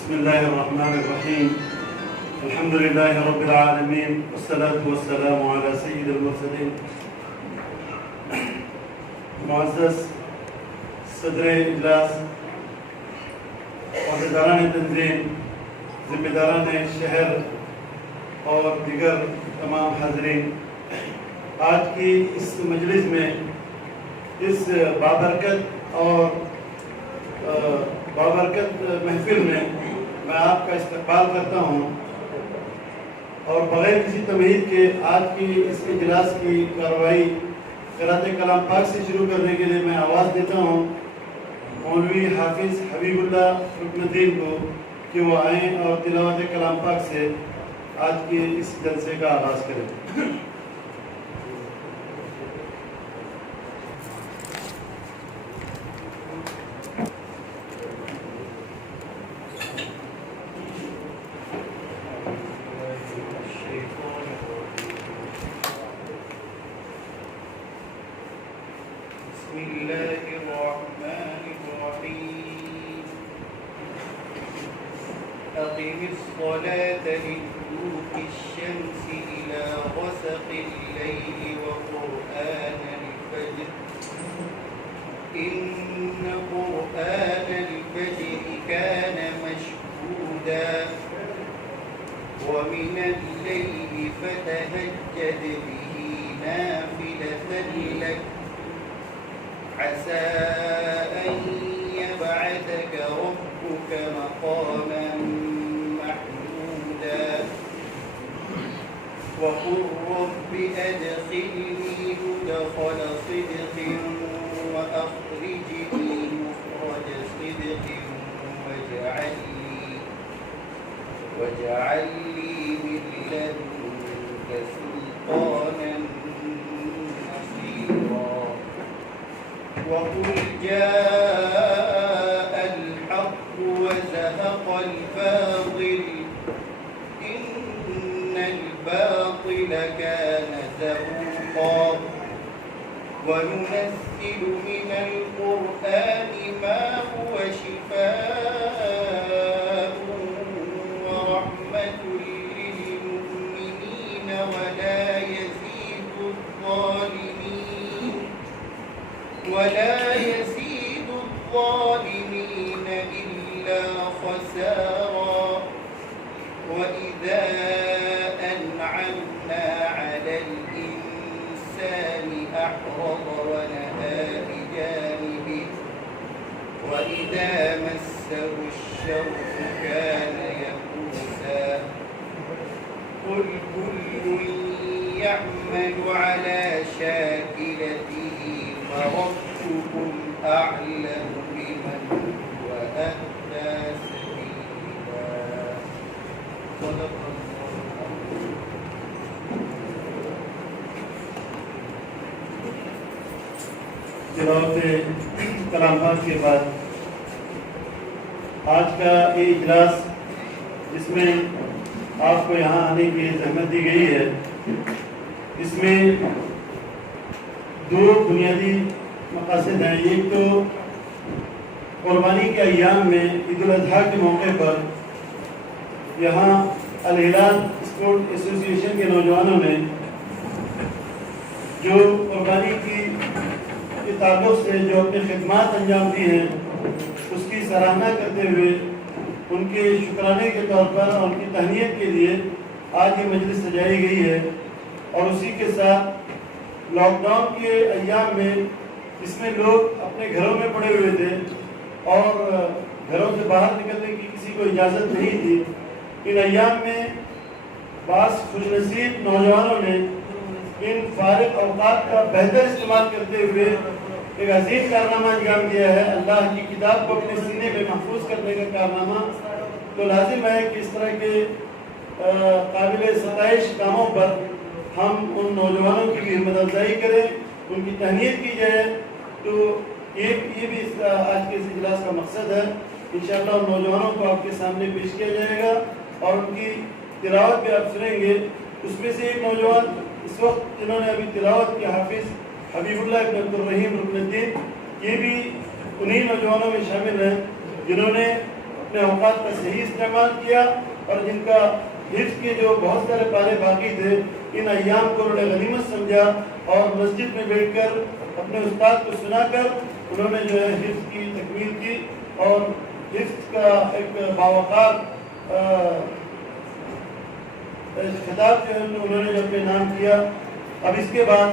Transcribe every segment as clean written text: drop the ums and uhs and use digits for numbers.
بسم الله الرحمن الرحيم. الحمد لله رب العالمين والصلاة والسلام على سيد المرسلين. معزز صدر اجلاس، عہدیداران تنظیم، ذمہ داران شہر اور دیگر تمام حاضرین، آج کی اس مجلس میں، اس بابرکت محفل میں میں آپ کا استقبال کرتا ہوں اور بغیر کسی تمہید کے آج کی اس اجلاس کی کارروائی قرأت کلام پاک سے شروع کرنے کے لیے میں آواز دیتا ہوں مولوی حافظ حبیب اللہ رکن الدین کو کہ وہ آئیں اور تلاوت کلام پاک سے آج کے اس جلسے کا آغاز کریں. أقم الصلاة لدلوك الشمس إلى غسق الليل وقرآن الفجر إن قرآن الفجر كان مشهودا ومن الليل فتهجد به نافلة لك عسى أن يبعثك ربك مقاما محمودا وقل رب أدخلني مدخل صدق وأخرجني مخرج صدق واجعل لي من لدنك سلطانا نصيرا وقل جاء الحق وزهق الباطل إن الباطل كان زهوقا وننزل من القرآن ما هو شفاء ورحمة للمؤمنين ولا يزيد الظالمين إلا خسارا وإذا أنعمنا على الإنسان أعرض ونأى بجانبه وإذا مسه الشر كان يئوسا قل كل يعمل على شاكلته فربكم أعلم بمن هو أهدى سبيلا صدق تلاوت کلام پاک کے بعد آج کا یہ اجلاس جس میں آپ کو یہاں آنے کی زحمت دی گئی ہے، اس میں دو بنیادی مقاصد ہیں. ایک تو قربانی کے ایام میں عید الاضحیٰ کے موقع پر یہاں الہلال اسپورٹ ایسوسی ایشن کے نوجوانوں نے جو قربانی کے تعلق سے جو اپنی خدمات انجام دی ہیں اس کی سراہنا کرتے ہوئے ان کے شکرانے کے طور پر اور ان کی تہنیت کے لیے آج یہ مجلس سجائی گئی ہے. اور اسی کے ساتھ لاک ڈاؤن کے ایام میں جس میں لوگ اپنے گھروں میں پڑے ہوئے تھے اور گھروں سے باہر نکلنے کی کسی کو اجازت نہیں تھی، ان ایام میں بعض خوش نصیب نوجوانوں نے ان فارغ اوقات کا بہتر استعمال کرتے ہوئے ایک عظیم کارنامہ انجام دیا ہے. اللہ کی کتاب کو اپنے سینے میں محفوظ کرنے کا کارنامہ. تو لازم ہے کہ اس طرح کے قابل ستائش کاموں پر ہم ان نوجوانوں کی بھی ہمت افزائی کریں، ان کی تہنیت کی جائے. تو یہ بھی آج کے اس اجلاس کا مقصد ہے. انشاءاللہ ان نوجوانوں کو آپ کے سامنے پیش کیا جائے گا اور ان کی تلاوت بھی آپ سنیں گے. اس میں سے ایک نوجوان اس وقت جنہوں نے ابھی تلاوت کی، حافظ حبیب اللہ ابن عبدالرحیم رکن الدین، یہ بھی انہی نوجوانوں میں شامل ہیں جنہوں نے اپنے اوقات کا صحیح استعمال کیا اور جن کا حفظ کے جو بہت سارے پارے باقی تھے ان ایام کو انہوں نے غنیمت سمجھا اور مسجد میں بیٹھ کر اپنے استاد کو سنا کر انہوں نے جو ہے حفظ کی تکمیل کی اور حفظ کا ایک باوقار خطاب جو ہے انہوں نے جو اپنے نام کیا. اب اس کے بعد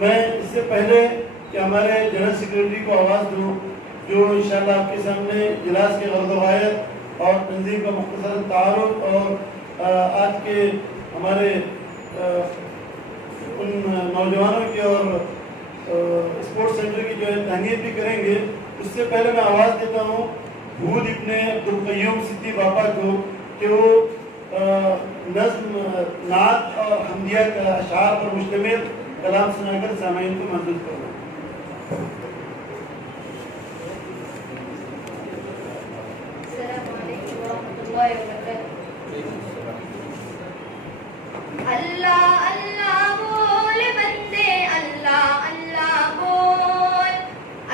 میں اس سے پہلے کہ ہمارے جنرل سیکریٹری کو آواز دوں جو انشاءاللہ آپ کے سامنے اجلاس کے غرض و غایت اور تنظیم کا مختصر تعارف اور آج کے ہمارے ان نوجوانوں کی اور اسپورٹس سینٹر کی جو ہے تہنیت بھی کریں گے. اس سے پہلے میں آواز دیتا ہوں حود ابن عبدالقیوم سدی بابا کو کہ وہ نظم نعت اور حمدیہ کا اشعار پر مشتمل کلام سنا کر سامعین کو محظوظ کریں. السلام علیکم ورحمۃ اللہ وبرکاتہ. اللہ اللہ بول بندے اللہ اللہ بول,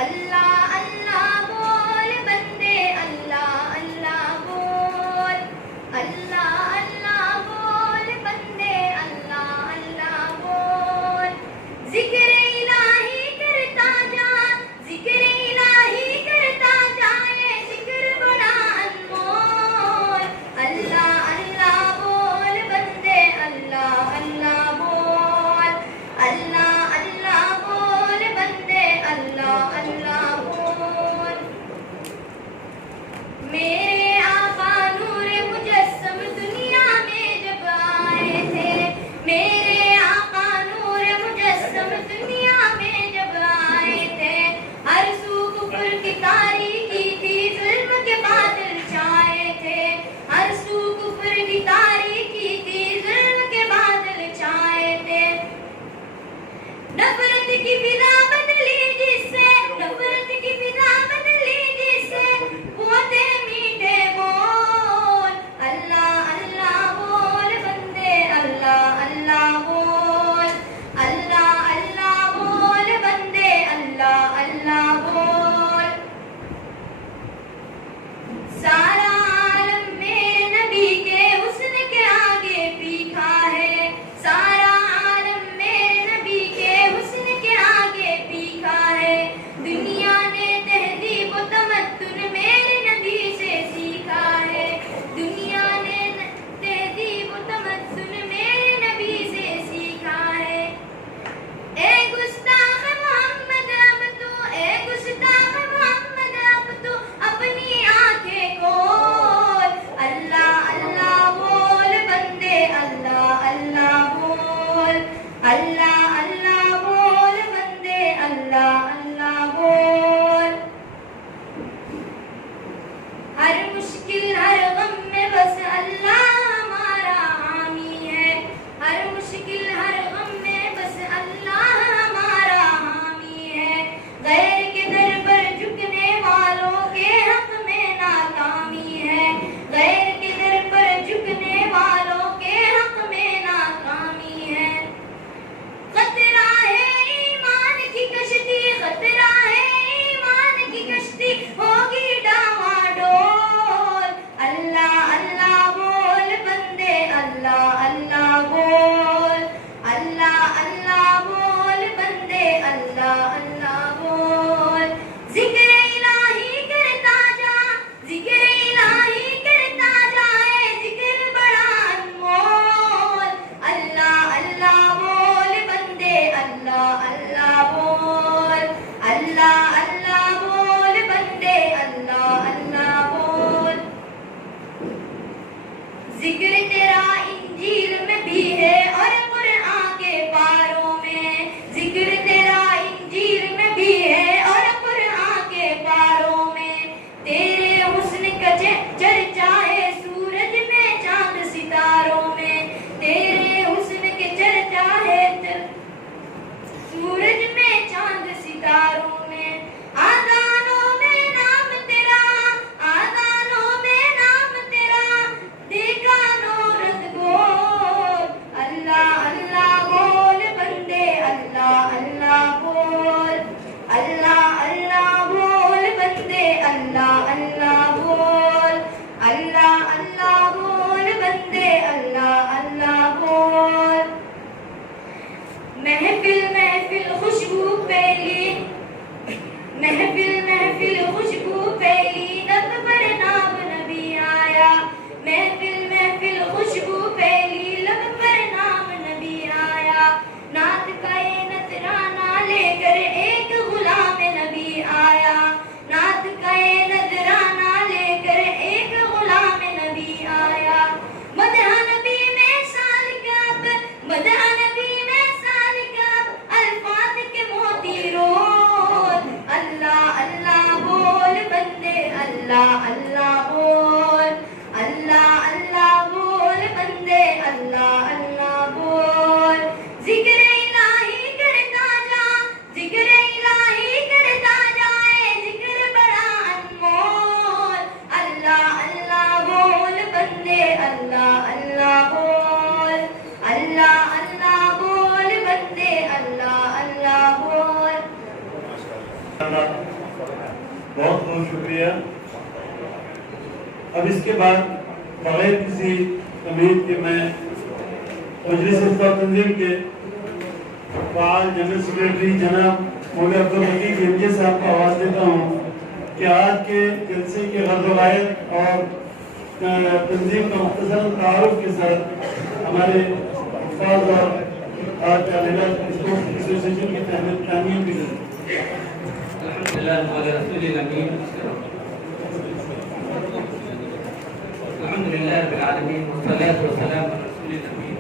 اللہ اللہ بول بندے اللہ اللہ بول, اللہ اللہ بول بندے اللہ اللہ بول. ذکر الہی کرتا جا بہت بہت شکریہ. اب اس کے بعد بغیر کسی امید کے میں مجلس افتتاح تنظیم کے فعال جنرل سیکریٹری جناب مولوی عبدالحقیق MJ صاحب کو آواز دیتا ہوں کہ آج کے جلسے کے غرض و غایت اور تنظیم کا مختصر تعارف کے ساتھ ہمارے الفاظ اور آج الہلال اسپورٹس ایسوسی ایشن کی تحمیل بھی کریں. الحمدللہ رب العالمین والصلاة والسلام علی رسول الامین.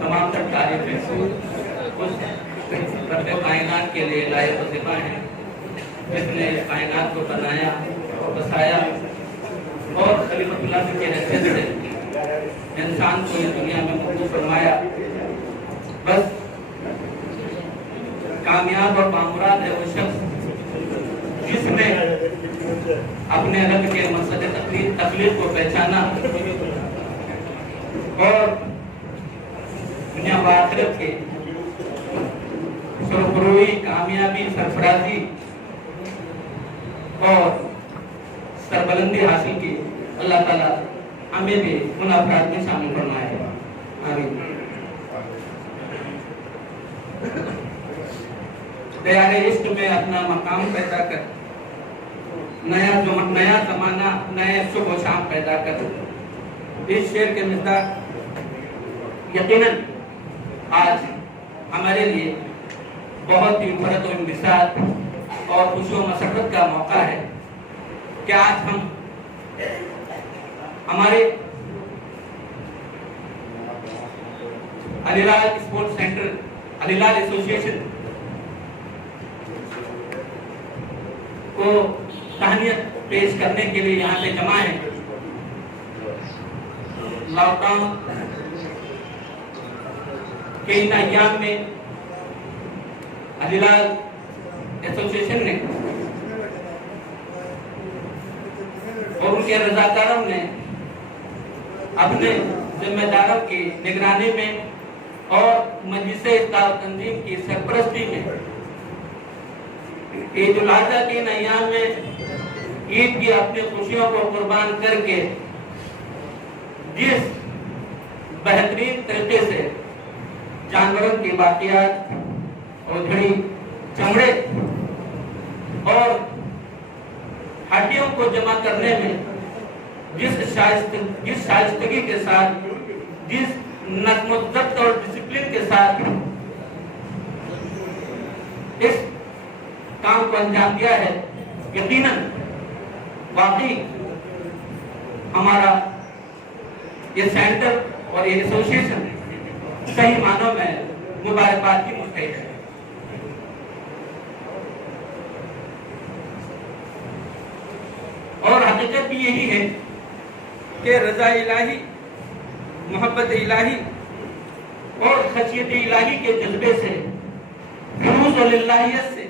تمام تر تعریفیں اس رب کائنات کے لیے لائق وظیفہ ہیں جس نے کائنات کو بنایا اور بسایا اور خلیفۃ اللہ کی حیثیت سے انسان کو اس دنیا میں مبعوث فرمایا. بس کامیاب اور بامراد ہے وہ شخص جس نے اپنے رب کے مقصد تخلیق کو پہچانا اور دنیا و آخرت کے سرفروئی کامیابی سرفرازی اور سربلندی حاصل کی. اللہ تعالیٰ ہمیں بھی ان افراد میں شامل فرمائے. آمین. دیار عشق میں اپنا مقام پیدا کر, نیا زمانہ نئے صبح و شام پیدا کر. اس شعر کے مصداق یقیناً آج ہمارے لیے بہت ہی فرحت و انبساط اور خوشی و مسرت کا موقع ہے کہ آج ہم ہمارے الہلال اسپورٹس سینٹر الہلال ایسوسی ایشن کو تہنیت پیش کرنے کے لیے یہاں پہ جمع ہیں. لاک ڈاؤن کے ان ایام میں الہلال ایسوسی ایشن نے اور ان کے رضاکاروں نے اپنے ذمہ داروں کی نگرانی میں اور مجلس افتتاح تنظیم کی سرپرستی میں عید الاضحیٰ کے ان ایام میں عید کی اپنی خوشیوں کو قربان کر کے جس بہترین طریقے سے جانوروں کی باقیات اور جھڑی چمڑے اور ہڈیوں کو جمع کرنے میں جس شائستگی کے ساتھ جس نظم و ضبط اور ڈسپلن کے ساتھ اس کام کو انجام دیا ہے, یقیناً واقعی ہمارا یہ سینٹر اور یہ ایسوسی ایشن صحیح معنوں میں مبارکباد کی مستحق ہے. اور حقیقت بھی یہی ہے کہ رضا الہی, محبت الہی اور خشیت الہی کے جذبے سے, خلوص و للہیت سے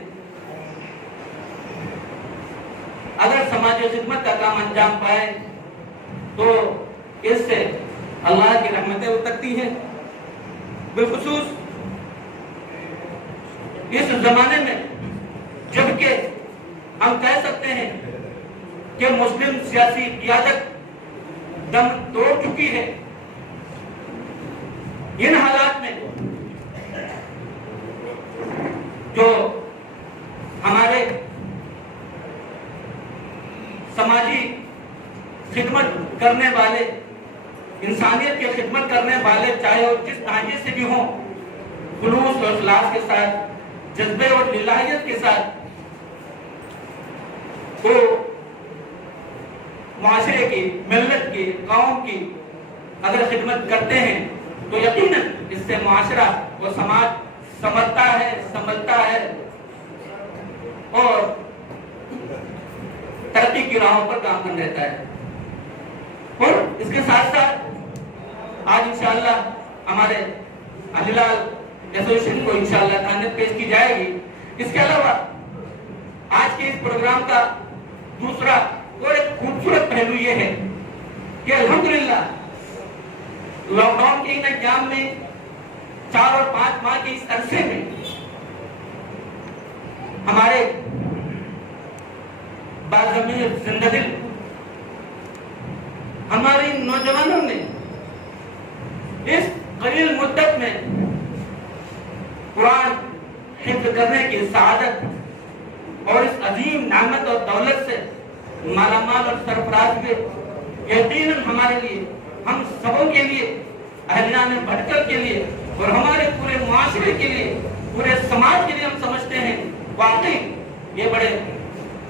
اگر سماجی خدمت کا کام انجام پائے تو اس سے اللہ کی رحمتیں اترتی ہیں. بالخصوص اس زمانے میں جبکہ ہم کہہ سکتے ہیں کہ مسلم سیاسی قیادت دم توڑ چکی ہے, ان حالات میں جو ہمارے سماجی خدمت کرنے والے, انسانیت کی خدمت کرنے والے, چاہے وہ جس ناحیے سے بھی ہوں, خلوص اور اخلاص کے ساتھ, جذبے اور للہیت کے ساتھ وہ معاشرے کی, ملت کی, قوم کی اگر خدمت کرتے ہیں تو یقیناً اس سے معاشرہ و سماج سنبھلتا ہے اور ترقی کی راہوں پر گامزن رہتا ہے. اور اس کے ساتھ ساتھ آج انشاءاللہ ہمارے الہلال ایسوسی ایشن کو انشاءاللہ تہنیت پیش کی جائے گی. اس کے علاوہ آج کے اس پروگرام کا دوسرا اور ایک خوبصورت پہلو یہ ہے کہ الحمدللہ लॉक डाउन के इन एग्जाम में 4 और 5 माह के इस अरसे में हमारे बाज़मीर जिंददिल हमारे नौजवानों ने इस कलील मुद्दत में कुरान हिफ्ज़ करने की सआदत और इस अजीम नामत और दौलत से मालामाल और सरफराज हुए। यकीनन हमारे लिए, हम सबों के लिए, अहलियान भटकल के लिए और हमारे पूरे मुआशरे के लिए, पूरे समाज के लिए हम समझते हैं वाकई ये बड़े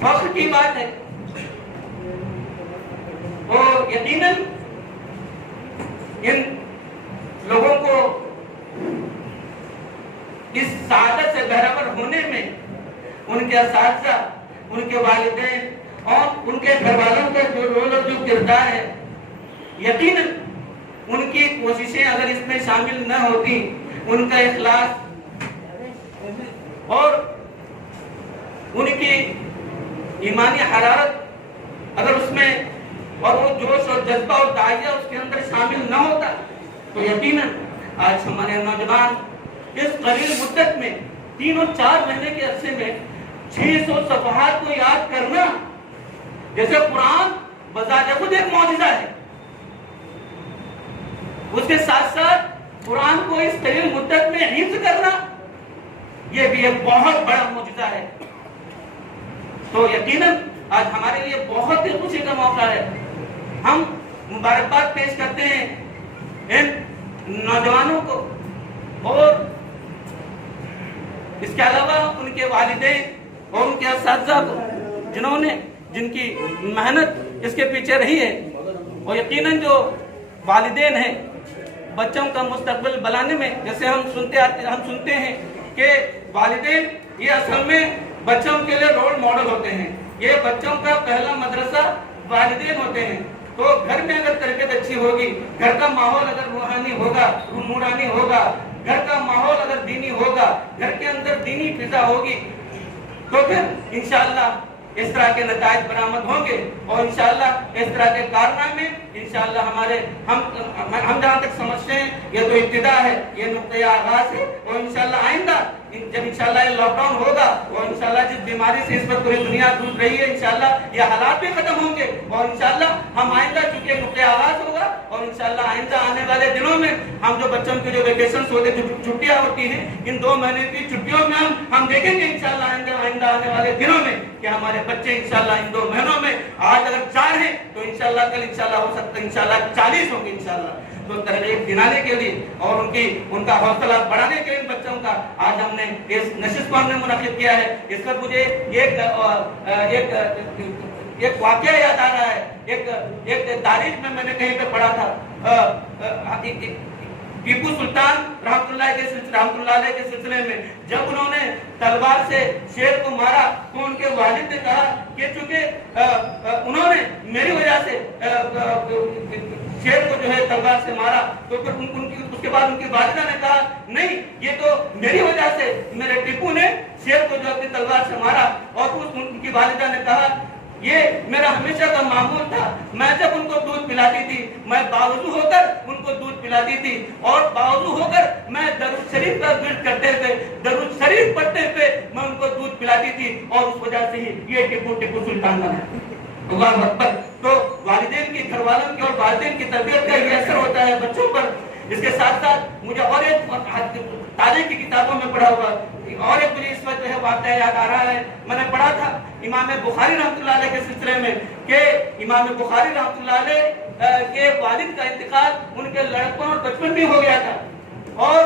फख्र की बात है। और यकीनन इन लोगों को इस सादत से बहरावर होने में उनके असातिज़ा, उनके वालिदैन और उनके घर वालों का जो रोल और जो किरदार है, यकीनन उनकी कोशिशें अगर इसमें शामिल न होती, उनका इखलास और उनकी ईमानी हरारत अगर उसमें और वो जोश और जज्बा और दाइया उसके अंदर शामिल न होता, तो यकीनन आज हमारे नौजवान इस कलील मुद्दत में 3 और 4 महीने के अरसे में 600 सफ़हात को याद करना, जैसे कुरान बजाते खुद एक मौजिज़ा है, उसके साथ साथ कुरान को इस कलील मुद्दत में हिफ्ज़ करना, ये भी एक बहुत बड़ा मौजिज़ा है। तो यकीनन आज हमारे लिए बहुत ही खुशी का मौका है। हम मुबारकबाद पेश करते हैं इन नौजवानों को और इसके अलावा उनके वालिदैन और उनके असातिज़ा को, जिन्होंने जिनकी मेहनत इसके पीछे रही है। और यकीनन जो वालिदैन हैं बच्चों का मुस्तकबिल बनाने में, जैसे हम सुनते हैं कि वालिदैन ये असल में बच्चों के लिए रोल मॉडल होते हैं। ये बच्चों का पहला मदरसा वालिदैन होते हैं। तो घर में अगर तरबियत अच्छी होगी, घर का माहौल अगर रूहानी होगा, नूरानी होगा, घर का माहौल अगर दीनी होगा, घर के अंदर दीनी फिजा होगी, तो फिर इंशाअल्लाह इस तरह के नताइज बरामद होंगे और इंशाअल्लाह इस तरह के कारनामे इंशाअल्लाह हमारे हम जहाँ तक समझते हैं ये तो इब्तिदा है, ये नुक्ते आगाज है। और इंशाअल्लाह आइंदा जब इंशाअल्लाह ये लॉकडाउन होगा और इंशाअल्लाह जिस बीमारी से इस वक्त पूरी दुनिया जूझ रही है, इंशाअल्लाह ये हालात भी खत्म होंगे और इंशाअल्लाह हम आइंदा, चूंकि नुक्ते आगाज होगा और इंशाअल्लाह आइंदा आने वाले दिनों में हम जो बच्चों के जो वेकेशन होते, जो छुट्टियां होती हैं, इन 2 महीने की छुट्टियों में हम देखेंगे इंशाअल्लाह आइंदा आने वाले दिनों में कि हमारे बच्चे इंशाअल्लाह इन 2 महीनों में, आज अगर 4 हैं तो इंशाअल्लाह कल इंशाअल्लाह हो सकता है इंशाअल्लाह 40 होंगे इंशाअल्लाह। तो तरगीब दिलाने के लिए और उनका हौसला बढ़ाने के लिए इन बच्चों का आज हमने इस नशिस्त को हमने मुनक़िद किया है। इस पर मुझे एक वाक़या याद आ रहा है। एक तारीख में मैंने कहीं पे पढ़ा था, टीपू सुल्तान रहमतुल्लाह के सिलसिले में जब उन्होंने तलवार से शेर को मारा तो उनके वालिद ने कहा कि चूंकि उन्होंने मेरी वजह से शेर को जो है तलवार से मारा, तो फिर उसके बाद उनकी वालिदा ने कहा नहीं, ये तो मेरी वजह से मेरे टीपू ने शेर को जो अपनी तलवार से मारा। और उनकी वालिदा ने कहा ये मेरा हमेशा का मामूल था, मैं जब उनको दूध पिलाती थी मैं बावजू होकर उनको दूध पिलाती थी और बावजू होकर मैं दरूद शरीफ का विर्द करते हुए, दरूद शरीफ पढ़ते हुए मैं उनको दूध पिलाती थी और उस वजह से ही ये टीपू सुल्तान बना। अल्लाह अकबर। तो वालिदैन की, घर वालों की और वालिदैन की तरबियत का ये असर होता है बच्चों पर। इसके साथ साथ मुझे और एक तारीख की किताबों में पढ़ा हुआ और एक मुझे इस वक्त है वाक़या याद आ रहा है। मैंने पढ़ा था इमाम बुखारी रहमतुल्लाह अलैह के सिलसिले में कि इमाम बुखारी रहमतुल्लाह अलैह के वालिद का इंतकाल उनके लड़कपन और बचपन में हो गया था और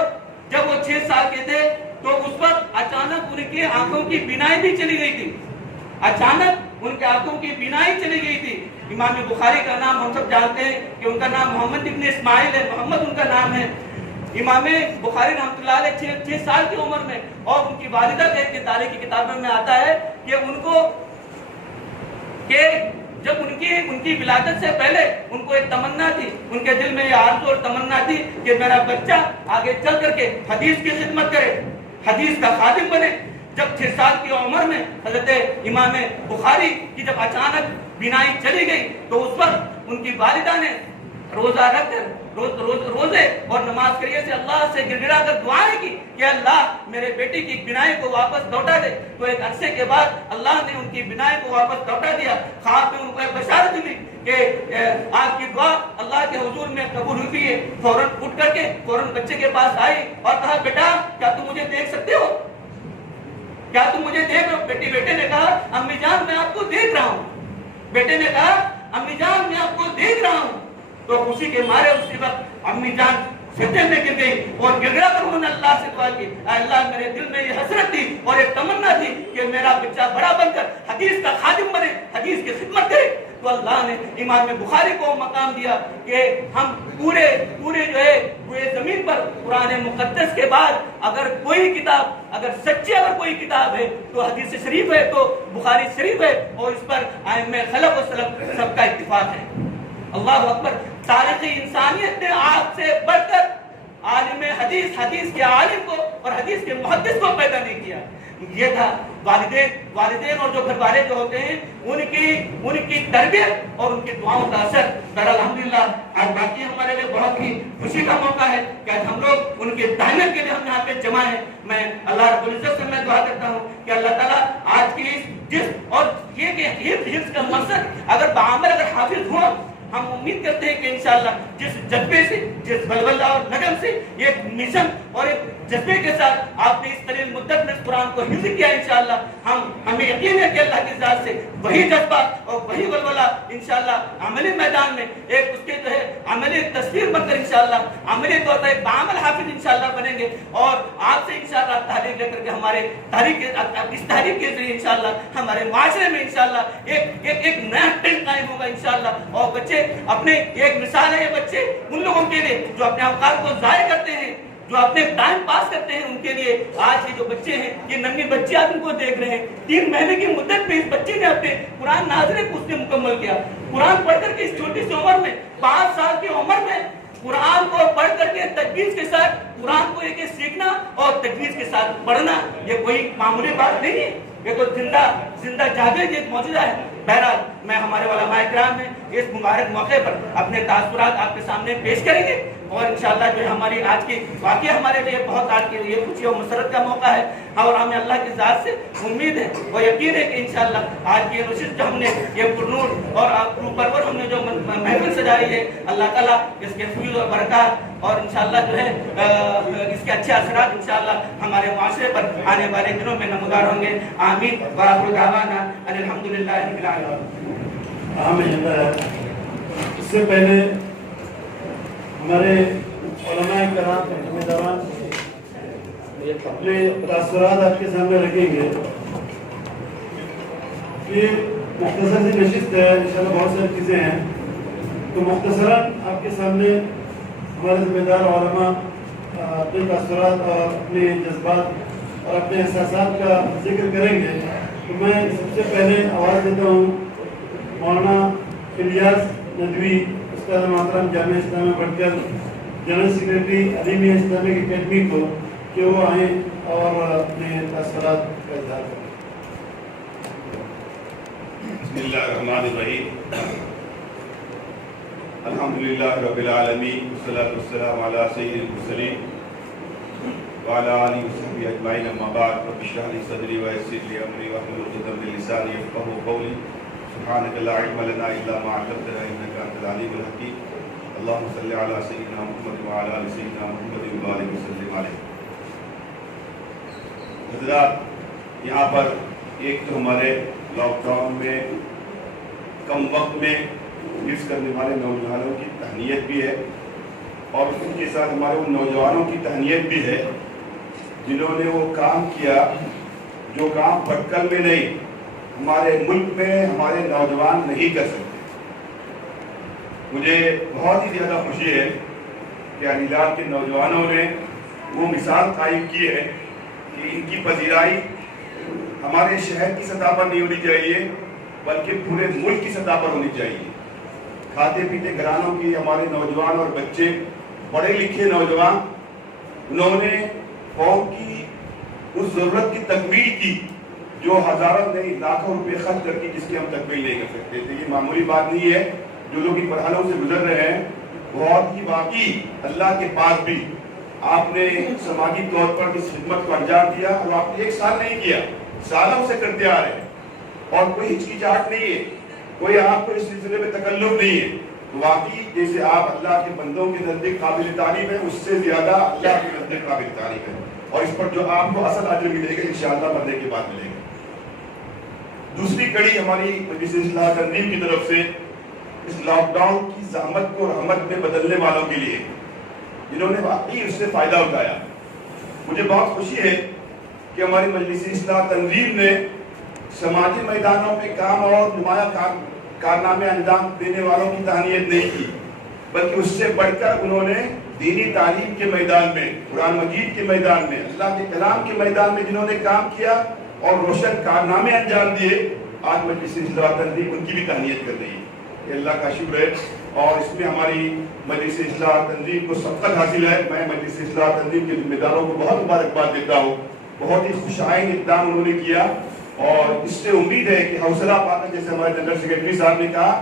जब वो 6 साल के थे तो उस वक्त अचानक उनकी आंखों की बीनाई भी चली गई थी। अचानक उनके आंखों की बीनाई चली गई थी। इमाम बुखारी का नाम हम सब जानते हैं कि उनका नाम मोहम्मद इब्न इस्माइल है, मोहम्मद उनका नाम है। इमाम बुखारी रहमतुल्लाह अलैह 6 साल की उम्र में और उनकी वालिदा के तारीख की किताबों में आता है कि उनको कि जब उनकी विलादत से पहले उनको एक तमन्ना थी, उनके दिल में ये आरज़ू और तमन्ना थी कि मेरा बच्चा आगे चल करके हदीस की खिदमत करे, हदीस का खादिम बने। जब 6 साल की उम्र में हजरत इमाम बुखारी की जब अचानक बीनाई चली गई तो उस वक्त उनकी वालिदा ने रोजा रखकर रोजे और नमाज करिए से अल्लाह से गिड़गिड़ा कर दुआएं की कि अल्लाह मेरे बेटे की बिनाई को वापस लौटा दे। तो एक अरसे के बाद अल्लाह ने उनकी बिनाई को वापस लौटा दिया। ख्वाब में उनको एक बशारत मिली कि आपकी दुआ अल्लाह के हुजूर में कबूल हुई है। फौरन उठ करके फौरन बच्चे के पास आई और कहा, बेटा क्या तुम मुझे देख सकते हो, क्या तुम मुझे देख रहे हो? बेटे ने कहा, अम्मी जान मैं आपको देख रहा हूँ। बेटे ने कहा, अम्मी जान मैं आपको देख रहा हूँ। तो खुशी के मारे उसी वक्त अम्मी जान सजदे में गिर गई और गिड़गिड़ा कर उन्होंने अल्लाह से दुआ की, अल्लाह मेरे दिल में ये हसरत थी और एक तमन्ना थी कि मेरा बच्चा बड़ा बनकर हदीस का खादिम बने, हदीस की खिदमत करे। तो अल्लाह ने इमाम बुखारी को मकाम दिया कि हम पूरे जो है पूरे जमीन पर कुरान मुकद्दस के बाद अगर कोई किताब, अगर सच्ची अगर कोई किताब है तो हदीस शरीफ है, तो बुखारी शरीफ है और इस पर आइम्मे खलफ व सलफ सबका इत्तिफाक है। अल्लाह अकबर। तारीख़ इंसानियत ने आज से बढ़कर आलिम हदीस के आलिम को और हदीस के मुहद्दिस को पैदा नहीं किया। ये था वालिदैन और जो घर वाले जो होते हैं उनकी तरबियत और उनकी दुआओं का असर। अल्हम्दुलिल्लाह आज बाकी हमारे लिए बहुत ही खुशी का मौका है कि आज हम लोग उनके तामीर के लिए हम यहाँ पे जमा है। मैं अल्लाह रब्बुल इज्जत से मैं दुआ करता हूँ कि अल्लाह ताला आज की जिस और ये कि हिफ्ज़ का मकसद अगर बामर अगर हाफिज हुआ, हम उम्मीद करते हैं कि इंशाअल्लाह जिस जज्बे से, जिस बलबला और लगन से, एक मिशन और एक जज्बे के साथ आपने इस कलील मुद्दत में कुरान को हिफ्ज़ किया, इंशाअल्लाह हमें यकीन है कि अल्लाह की ज़ात से वही जज्बा और वही बलबला इंशाअल्लाह अमली मैदान में एक उसके जो है अमली तस्वीर बनकर इंशाअल्लाह अमली तौर पर एक बामल हाफिज इंशाअल्लाह बनेंगे और आपसे इंशाअल्लाह तारीख लेकर के हमारे इस तारीख के जरिए इंशाअल्लाह हमारे माशरे में इंशाअल्लाह एक नया ट्रेंड कायम होगा इंशाअल्लाह। और बच्चे अपने एक मिसाल है, ये बच्चे उन लोगों के लिए जो अपने औकात को ज़ाया करते हैं, जो अपने टाइम पास करते हैं, उनके लिए आज ये जो बच्चे हैं, ये नन्ही बच्चे आप इनको देख रहे हैं। 3 महीने की मुद्दत में इस बच्चे ने अपने कुरान नाज़रे को उसने मुकम्मल किया। कुरान पढ़ करके इस छोटी सी उम्र में 5 साल की उम्र में कुरान को पढ़ करके तजवीज़ के साथ कुरान को एक सीखना और तजवीज़ के साथ पढ़ना, ये कोई मामूली बात नहीं है, ये तो जिंदा जावेद एक मौजूदा है। बहरहाल मैं हमारे उलमाए किराम में इस मुबारक मौके पर अपने तासुरात आपके सामने पेश करेंगे और इंशाअल्लाह जो हमारी आज की वाक़ई हमारे लिए बहुत आज के लिए खुशी और मसरत का मौका है और हमें अल्लाह की ज़ात से उम्मीद है और यकीन है कि इंशाअल्लाह आज की नशिस्त जो हमने ये पुरनूर और रूपरवर हमने जो महफिल सजाई है, अल्लाह ताला इसके फूल और बरकत और इंशाअल्लाह जो है इसके अच्छे असरात इंशाअल्लाह हमारे माशरे पर आने वाले दिनों में नमूदार होंगे। आमीन व आखिरु दावाना अल्हम्दुलिल्लाहि रब्बिल आलमीन। आमीन। इससे पहले हमारे उलमाए किराम और ज़िम्मेदारान अपने तासुरात आपके सामने रखेंगे। ये मुख्तसर सी नशिस्त है, इंशाअल्लाह बहुत सारी चीज़ें हैं, तो मुख्तसरन आपके सामने हमारे ज़िम्मेदार उलमा अपने तासुरात और अपने जज्बात और अपने एहसासात का जिक्र करेंगे। तो मैं सबसे पहले आवाज़ देता हूँ मौलाना इलियास नदवी, उस्ताद मोहतरम Jamia Islamia Bhatkal, general secretary Alimia Islamic academy को, कि वो आएँ और अपने तासुरात का इज़हार करें। बिस्मिल्लाहिर्रहमानिर्रहीम। अल्हम्दुलिल्लाहि रब्बिल आलमीन वस्सलातु वस्सलामु अला सय्यिदिल मुरसलीन व अला आलिहि व सहबिहि अजमाईन। अम्मा बाद, रब्बि इश्रह ली सदरी व यस्सिर ली अमरी वहलुल उक़दतम मिन लिसानी यफ़क़हू क़ौली। सुब्हानक ला इल्म लना इल्ला मा अल्लमतना इन्नका अंतल अलीमुल हकीम। अल्लाहुम्मा सल्लि अला सय्यिदिना मुहम्मद व अला आलि सय्यिदिना मुहम्मद व बारिक व सल्लिम अलैहि। हज़रात, यहाँ पर एक तो हमारे लॉकडाउन में कम वक्त में हिफ्ज़ करने वाले नौजवानों की तहनीत भी है और उसके साथ हमारे उन नौजवानों की तहनीत भी है जिन्होंने वो काम किया जो काम भटकल में नहीं, हमारे मुल्क में हमारे नौजवान नहीं कर सकते। मुझे बहुत ही ज़्यादा खुशी है कि अलीलाल के नौजवानों ने वो मिसाल कायम की है कि इनकी पजीराई हमारे शहर की सतह पर नहीं होनी चाहिए बल्कि पूरे मुल्क की सतह पर होनी चाहिए। खाते पीते घरानों की हमारे नौजवान और बच्चे, पढ़े लिखे नौजवान, उन्होंने कौम की उस ज़रूरत की तकमील की जो हज़ारों नहीं लाखों रुपए खर्च करके जिसकी हम तकमील नहीं कर सकते थे। ये मामूली बात नहीं है। जो लोग इन मरहलों से गुजर रहे हैं बहुत ही वाकई अल्लाह के पास भी आपने समाजी तौर पर इस खिदमत को अंजाम दिया और आपने 1 साल नहीं किया, सालों से करते आ रहे हैं और कोई हिचकिचाहट नहीं है, कोई आपको इस सिलसिले में तकल्लुफ नहीं है। तो वाकई जैसे आप अल्लाह के बंदों के नजदीक काबिल तारीफ है, उससे ज्यादा अल्लाह के नजदीक काबिल तारीफ है और इस पर जो आपको असल अजर मिलेगा इंशाअल्लाह मरने के बाद मिलेगा। दूसरी कड़ी हमारी मजलिस इस्लाह तंजीम की तरफ से इस लॉकडाउन की ज़हमत को रहमत में बदलने वालों के लिए जिन्होंने वाकई उससे फायदा उठाया, मुझे बहुत खुशी है कि हमारी मजलिस इस्लाह तंजीम ने समाजी मैदानों में काम और नुमाया कारनामे अंजाम देने वालों की तहनीत नहीं की, बल्कि उससे बढ़कर उन्होंने दीनी तालीम के मैदान में, कुरान मजीद के मैदान में, अल्लाह के कलाम के मैदान में जिन्होंने काम किया और रोशन कारनामे अंजाम दिए, आज मजलिस इस्लाह तंजीम उनकी भी तहनीत कर रही है। ये अल्लाह का शुक्र है और इसमें हमारी मजलिस इस्लाह तंजीम को सबकत हासिल है। मैं मजलिस इस्लाह तंजीम के जिम्मेदारों को बहुत मुबारकबाद देता हूँ। बहुत ही खुशाइन इक़दाम उन्होंने किया और इससे उम्मीद है कि हौसला पाकर, जैसे हमारे जनरल सेक्रेटरी साहब ने कहा,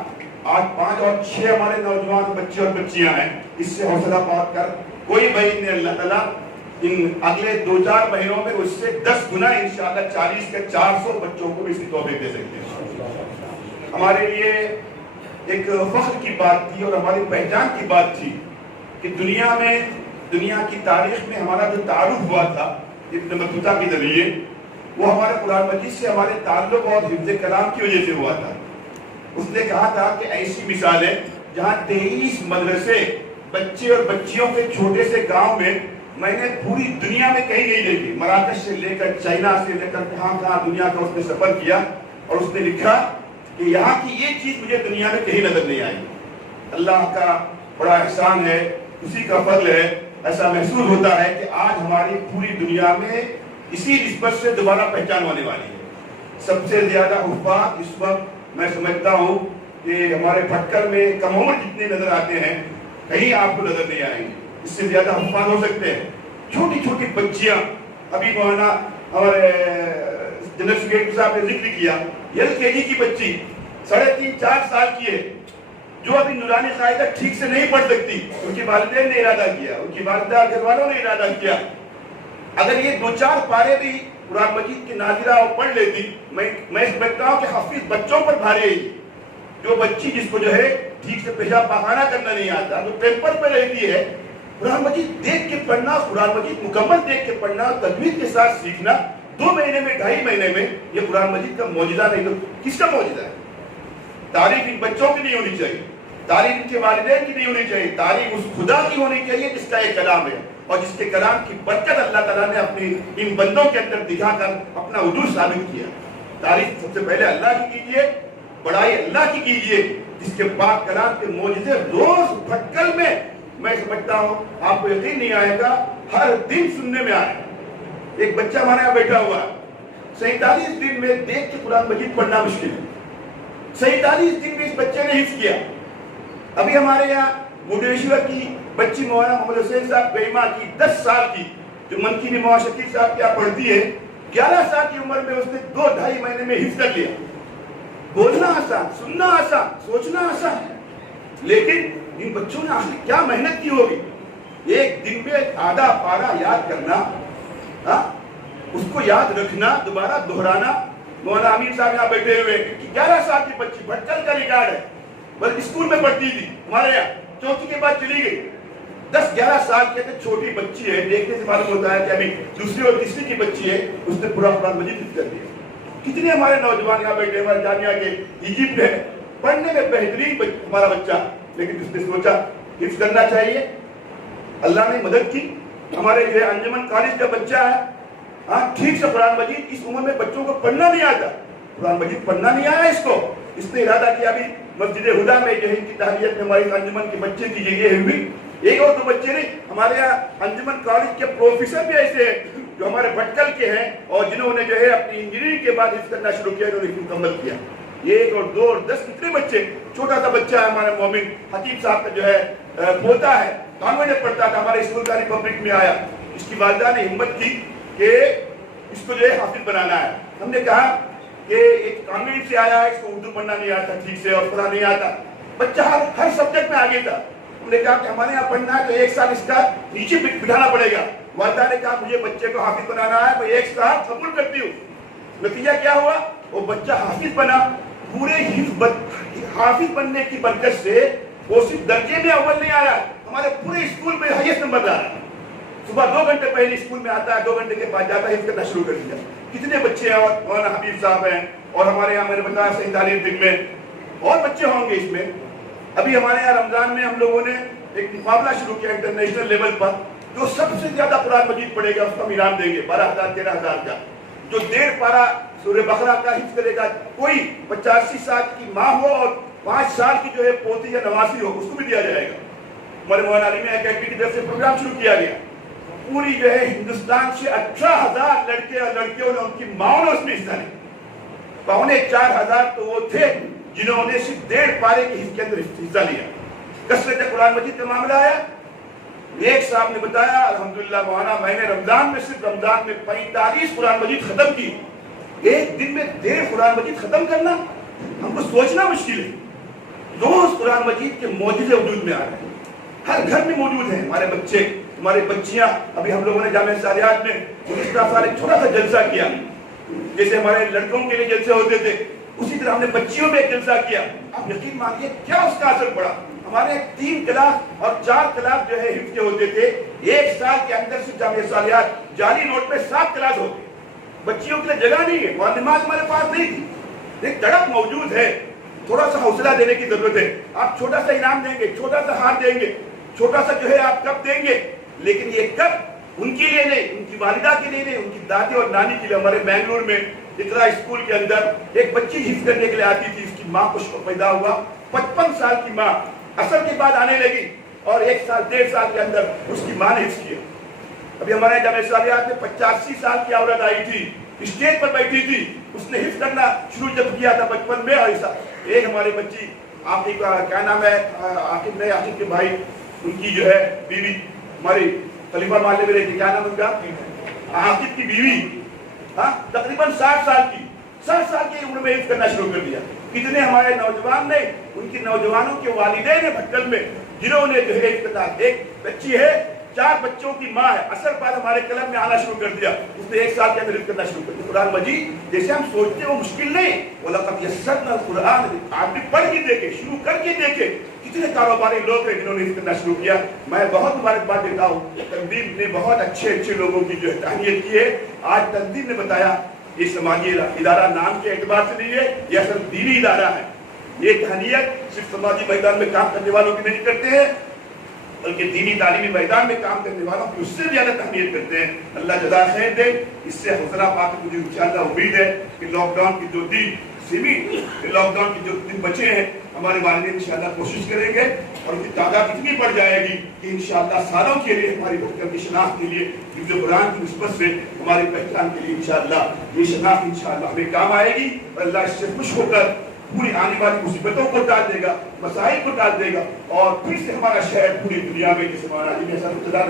आज 5 और 6 हमारे नौजवान बच्चे और बच्चियां हैं, इससे हौसला पाकर कोई भाई ने अल्लाह ताला इन अगले 2-4 महीनों में उससे 10 गुना इंशाअल्लाह 40 के 400 बच्चों को इसकी तौफीक दे सकते हैं। हमारे लिए एक फख्र की बात थी और हमारी पहचान की बात थी कि दुनिया की तारीख में हमारा जो तारुफ हुआ था इब्न बतूता के जरिए, वो हमारे कुरान मजीद से हमारे ताल्लुक और हिफ्ज़ कलाम की वजह से हुआ था। उसने कहा था कि ऐसी मिसालें जहाँ 23 मदरसे बच्चे और बच्चियों के छोटे से गांव में मैंने पूरी दुनिया में कहीं नहीं देखी, मराकश से लेकर चाइना से लेकर कहाँ दुनिया का उसने सफर किया और उसने लिखा कि यहाँ की ये चीज मुझे दुनिया में कहीं नजर नहीं आई। अल्लाह का बड़ा एहसान है, उसी का फजल है। ऐसा महसूस होता है कि आज हमारी पूरी दुनिया में इसी निस्बत से दोबारा पहचान होने वाली है। सबसे ज्यादा हुफ़ाज़ इस वक्त मैं समझता हूँ कि हमारे भटकल में कम उम्र जितने नजर आते हैं, कहीं आपको नजर नहीं आएंगे। इससे ज्यादा हुफ़ाज़ हो सकते हैं छोटी छोटी बच्चियां। अभी मौलाना हमारे जनरल सेक्रेटरी साहब ने जिक्र किया, LKG की बच्ची 3.5-4 साल की है, जो अभी नूरानी कायदा ठीक से नहीं पढ़ सकती। उनके वालिदैन ने इरादा किया, उनकी वालिदा घर वालों ने इरादा किया, अगर ये 2-4 पारे भी कुरान मजीद की नाज़िरा और पढ़ लेती, मैं समझता हूँ कि हाफिज बच्चों पर भारी है। जो बच्ची जिसको जो है ठीक से पेशाब पाखाना करना नहीं आता, जो पेपर पे रहती है, कुरान मजीद देख के पढ़ना, कुरान मजीद मुकम्मल देख के पढ़ना, तजवीद के साथ सीखना, 2 महीने में 2.5 महीने में, ये कुरान मजीद का मौजिज़ा नहीं तो किसका मौजिज़ा है? तारीफ इन बच्चों की नहीं होनी चाहिए, तारीफ इनके वालिदैन की नहीं होनी चाहिए, तारीफ उस खुदा की होनी चाहिए जिसका एक कलाम है और जिसके कलाम की बरकत अल्लाह ताला ने अपनी इन बंदों के अंदर दिखाकर अपना वजूद साबित किया। तारीफ सबसे पहले अल्लाह की कीजिए, बड़ाई अल्लाह की कीजिए, जिसके पाक कलाम के मौजिज़े रोज भटकल में, मैं समझता हूँ आपको यकीन नहीं आएगा, हर दिन सुनने में आए। एक बच्चा हमारे यहाँ बैठा हुआ, 47 दिन में देख के कुरान मजीद पढ़ना मुश्किल है। 47 दिन में इस बच्चे ने हिफ्ज़ किया। अभी हमारे यहाँ मुडेश्वर की बच्ची मौलाना मोहम्मद हुसैन साहब बेईमा की 10 साल की, जो मनकीब मौलाना शकील साहब क्या पढ़ती है, 11 साल की उम्र में उसने 2-2.5 महीने में हिफ्ज़ कर लिया। बोलना आसान, सुनना आसान, सोचना आसान, लेकिन इन बच्चों ने आखिर क्या मेहनत की होगी। एक दिन में आधा पारा याद करना, उसको याद रखना, दोबारा दोहराना। मौलाना आमिर साहब यहाँ बैठे हुए, 11 साल की बच्ची, भटकल का रिकॉर्ड है, बल्कि स्कूल में पढ़ती थी, हमारे यहाँ चौथी के बाद चली गई। 10-11 साल की छोटी बच्ची है, देखने से मालूम होता है कि अभी दूसरी और तीसरी की बच्ची है, उसने पूरा कुरान मजीद हिफ्ज़ कर दिया। कितने हमारे नौजवान यहाँ बैठे, हमारे जामिया के इजिप्ट है, पढ़ने में बेहतरीन हमारा बच्चा, लेकिन उसने सोचा हिफ्ज़ करना चाहिए, अल्लाह ने मदद की। हमारे जो अंजुमन कॉलेज का बच्चा है, ठीक से कुरान मजीद इस उम्र में बच्चों को पढ़ना नहीं आता, कुरान मजीद पढ़ना नहीं आया इसको, इसने इरादा किया अभी मस्जिद हुदा में जो है इनकी तालियत में हमारी अंजुमन के बच्चे की जगह हुई। 1 और 2 बच्चे नहीं, हमारे यहाँ अंजुमन कॉलेज के प्रोफेसर भी ऐसे हैं जो हमारे भटकल के हैं और जिन्होंने जो है अपनी इंजीनियरिंग के बाद हिफ्ज़ करना शुरू किया, उन्होंने मुकम्मल किया। 1 और 2 और 10 कितने बच्चे। छोटा सा बच्चा है हमारा मोमिन हकीम साहब का जो है पोता है, कॉन्वेंट में पढ़ता था, हमारे स्कूल का रिपब्लिक में आया। इसकी वालिदा ने हिम्मत की कि इसको जो है हाफिज बनाना है। हमने कहा कि एक कॉन्वेंट से आया है, इसको उर्दू पढ़ना नहीं आता ठीक से और पढ़ना नहीं आता। बच्चा हर सब्जेक्ट में आगे था, انہوں نے کہا کہ ہمارے یہاں پڑھنا ہے تو 1 سال اس کا نیچے بٹھانا پڑے گا. والدہ نے کہا مجھے بچے کو حافظ بنانا ہے, میں 1 سال قبول کرتی ہوں. نتیجہ کیا ہوا, وہ بچہ حافظ بنا. پورے حافظ بننے کی برکت سے وہ صرف درجے میں اول نہیں آ رہا, ہمارے پورے اسکول میں ہائیسٹ نمبر لا رہا ہے. صبح 2 گھنٹے پہلے اسکول میں آتا ہے, 2 گھنٹے کے بعد جاتا ہے, حفظ کرنا شروع کر دیا. کتنے بچے ہیں, اور مولانا حبیب صاحب ہیں, اور ہمارے یہاں میں نے بتایا 47 دن میں اور بچے ہوں گے اس میں. ابھی ہمارے یہاں رمضان میں ہم لوگوں نے ایک مقابلہ شروع کیا انٹرنیشنل لیول پر, جو سب سے زیادہ قرآن مجید پڑھے گا اس کو ہم انعام دیں گے 12,000 13,000 کا. جو 1.5 پارہ سورہ بقرہ کا حفظ کرے گا, کوئی 85 سال کی ماں ہو اور 5 سال کی جو ہے پوتی یا نواسی ہو, اس کو بھی دیا جائے گا. ہمارے مولانا علی میں اکیڈمی کی طرف سے پروگرام شروع کیا گیا. پوری جو ہے ہندوستان سے 18,000 لڑکے اور لڑکیوں نے, ان کی ماں نے اس میں حصہ لیا. 4,500 تو وہ تھے جنہوں نے صرف 1.5 پارے کے حفظ کے اندر حصہ لیا. کثرت قرآن مجید کا معاملہ آیا. ایک صاحب نے بتایا الحمدللہ مولانا میں نے رمضان میں صرف رمضان میں 45 قرآن مجید ختم کی. ایک دن میں 1.5 قرآن مجید ختم کرنا ہم کو سوچنا مشکل ہے. روز قرآن مجید کے معجزے وجود میں آ رہے ہیں, ہر گھر میں موجود ہیں. ہمارے بچے, ہماری بچیاں, ابھی ہم لوگوں نے جامعہ سالیات میں گزشتہ سال ایک چھوٹا سا جلسہ کیا. جیسے ہمارے لڑکوں کے لیے جلسے ہوتے تھے, اسی طرح ہم نے بچیوں میں ایک جلسہ کیا. آپ یقین مانیے کیا اس کا اثر پڑا. ہمارے 3 کلاس اور 4 کلاس جو ہے حفظ کے ہوتے تھے. 1 سال کے اندر سے جامعہ سالیات جعلی نوٹ میں 7 کلاس ہوتے. بچیوں کے لیے جگہ نہیں ہے, معلومات ہمارے پاس نہیں تھی. ایک تڑپ موجود ہے, تھوڑا سا حوصلہ دینے کی ضرورت ہے. آپ چھوٹا سا انعام دیں گے, چھوٹا سا ہار دیں گے, چھوٹا سا جو ہے آپ کپ دیں گے, لیکن یہ کپ ان کے لیے نہیں, ان کی والدہ کے لیے نہیں, ان کی دادی اور نانی کے لیے. ہمارے بنگلور میں اقرا اسکول کے اندر ایک بچی حفظ کرنے کے لیے آتی تھی. اس کی ماں کو پیدا ہوا, 55 سال کی ماں اثر کے بعد آنے لگی, اور 1 سال 1.5 سال کے اندر اس کی ماں نے حفظ کیا. ابھی ہمارے جامعہ سالیات میں 85 سال کی عورت آئی تھی, اسٹیج پر بیٹھی تھی. اس نے حفظ کرنا شروع جب کیا تھا بچپن میں. ایک ہماری بچی عاقب کا کیا نام ہے, عاقب نہیں, عاقب کے بھائی, ان کی جو ہے بیوی ہماری خلیفہ محلے میں رہتی, کیا نام ان کا, عاقب کی بیوی, ہاں تقریباً 60 سال کی, 60 سال کی عمر میں حفظ کرنا شروع کر دیا. کتنے ہمارے نوجوان نے, ان کی نوجوانوں کے والدین ہیں بھٹکل میں, جنہوں نے جو ہے حفظ کرنا. ایک بچی ہے, 4 بچوں کی ماں ہے, اثر بعد ہمارے کلب میں آنا شروع کر دیا. اس نے 1 سال کے اندر حفظ کرنا شروع کر دیا. قرآن مجید جیسے ہم سوچتے ہیں وہ مشکل نہیں. وَلَقَدْ يَسَّرْنَا الْقُرْآنَ, آپ بھی پڑھ کے دیکھیں, شروع کر کے دیکھیں. کتنے کاروباری لوگ ہیں جنہوں نے حفظ کرنا شروع کیا. میں بہت مبارکباد دیتا ہوں, تنظیم نے بہت اچھے لوگوں کی جو ہے تہنیت کی ہے. آج تنظیم نے بتایا یہ سماجی ادارہ نام کے اعتبار سے نہیں ہے, یہ اصل دینی ادارہ ہے. یہ تہنیت صرف سماجی میدان میں کام کرنے والوں کی نہیں کرتے ہیں, بلکہ دینی تعلیمی میدان میں کام کرنے والوں کی اس سے زیادہ تہنیت کرتے ہیں. اللہ جزا خیر دے. اس سے حوصلہ پا کے مجھے انشاءاللہ امید ہے کہ لاک ڈاؤن کی جو لاک ڈاؤن کے جو دن بچے ہیں, ہمارے والدین انشاءاللہ کوشش کریں گے, اور ان کی تعداد اتنی بڑھ جائے گی کہ انشاءاللہ سالوں کے لیے ہماری بچوں کی شناخت کے لیے حفظ قرآن کی نسبت سے ہماری پہچان کے لیے انشاءاللہ یہ شناخت انشاءاللہ ہمیں کام آئے گی. اور اللہ اس سے خوش ہو کر پوری آنے والی مصیبتوں کو ٹال دے گا, مسائل کو ٹال دے گا, اور پھر سے ہمارا شہر پوری دنیا میں, جیسے مولانا علی نے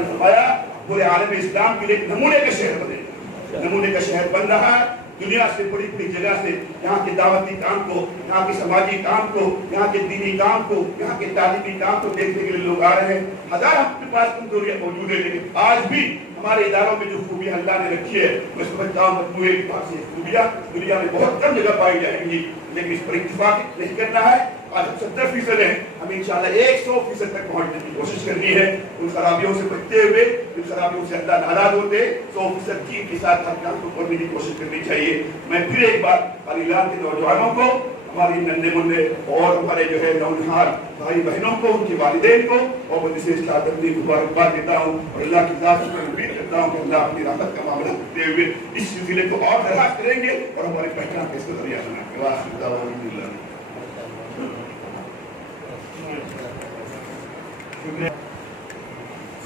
فرمایا, پورے عالم اسلام کے لیے ایک نمونے کا شہر بنے گا. نمونے کا شہر بن رہا ہے. دنیا سے بڑی جگہ سے یہاں کے دعوتی کام کو, یہاں کے سماجی کام کو, یہاں کے دینی کام کو, یہاں کے تعلیمی کام کو دیکھنے کے لیے لوگ آ رہے ہیں. ہزار ہم کے پاس کمزوریاں موجود ہیں, لیکن آج بھی ہمارے اداروں میں جو خوبیاں اللہ نے رکھی ہے, میں سمجھتا ہوں مجموعے کے پاس یہ خوبیاں دنیا میں بہت کم جگہ پائی جائیں گی. لیکن اس پر اتفاق نہیں کرنا ہے. آج ہم 70% ہیں, ہمیں انشاءاللہ 100% تک پہنچنے کی کوشش کرنی ہے. ان خرابیوں سے بچتے ہوئے, ان خرابیوں سے اللہ ناراض ہوتے 100% چین کے ساتھ ہر کام کو کرنے کی کوشش کرنی چاہیے. میں پھر ایک بار علیلام کے نوجوانوں کو, ہماری ننھے منھے اور ہمارے جو ہے نونہار بھائی بہنوں کو, ان کے والدین کو اور مجلس اصلاح تنظیم کو مبارکباد دیتا ہوں, اور اللہ کی ذات سے امید کرتا ہوں کہ اللہ اپنی رحمت کا معاملہ کرتے ہوئے اس سلسلے کو اور دراز کریں گے, اور ہماری پہچان کا اس کا ذریعہ بنائیں گے.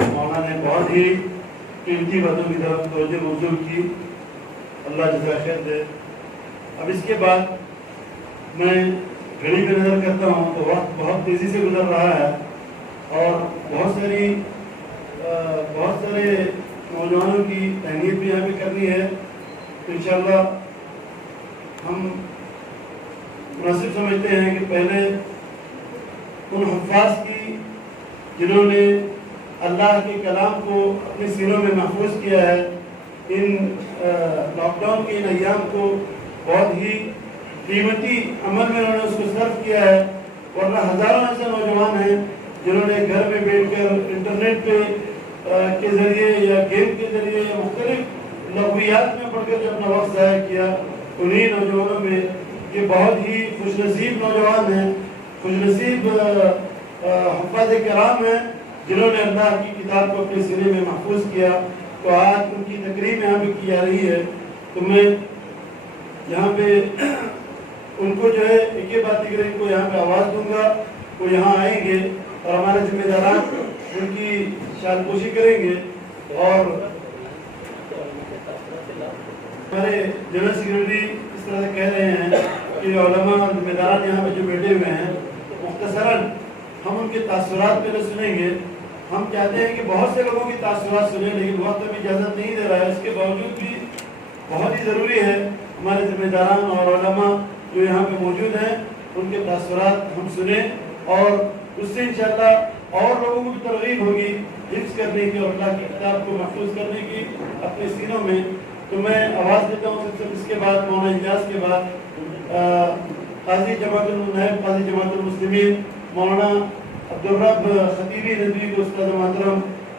مولانا نے بہت ہی قیمتی باتوں کی طرف توجہ مبذول کی, اللہ جزا خیر دے. اب اس کے بعد میں گھڑی پہ نظر کرتا ہوں تو وقت بہت تیزی سے گزر رہا ہے, اور بہت سارے نوجوانوں کی تہنیت بھی یہاں پہ کرنی ہے. تو انشاءاللہ ہم مناسب سمجھتے ہیں کہ پہلے ان حفاظ کی जिन्होंने अल्लाह के कलाम को अपने सीनों में महफूज किया है। इन लॉकडाउन के इन अय्याम को बहुत ही कीमती अमल में उन्होंने उसको सर्व किया है। वरना हज़ारों ऐसे नौजवान हैं जिन्होंने घर में बैठकर इंटरनेट पे के ज़रिए या गेम के ज़रिए या मुख्तलिफ लघुयात में पढ़कर जो अपना वक्त ज़ाया किया, उन्हीं नौजवानों में ये बहुत ही खुशनसीब नौजवान हैं, खुशनसीब हुफ़ाज़ किराम हैं जिन्होंने अल्लाह की किताब को अपने सीने में महफूज किया। तो आज उनकी तकरीम यहाँ पे की जा रही है, तो मैं यहाँ पे उनको जो है एक ही बात करें, इनको यहाँ पे आवाज़ दूंगा, वो यहाँ आएंगे और हमारे जिम्मेदारान उनकी शानपोशी करेंगे। और हमारे जनरल सेक्रेटरी इस तरह से कह रहे हैं कि उलमा और जिम्मेदारान यहाँ पे जो बैठे हुए हैं, मुख्तसरन हम उनके तासुरात पहले सुनेंगे। हम चाहते हैं कि बहुत से लोगों की तासुरात सुने, लेकिन वक्त अभी इजाज़त नहीं दे रहा है। इसके बावजूद भी बहुत ही ज़रूरी है हमारे जिम्मेदारान और उलमा जो यहाँ पे मौजूद हैं उनके तासुरात हम सुने, और उससे इंशाअल्लाह और लोगों को भी तरगीब होगी हिफ्ज़ करने की और अल्लाह की किताब को महफूज करने की अपने सीनों में। तो मैं आवाज़ देता हूँ सबसे, इसके बाद मौलाना इजाज़ के बाद काज़ी जमातुल मुस्लिमीन मौलाना अब्दुल रब खतीबी नदवी को उस्ताद मोहतरम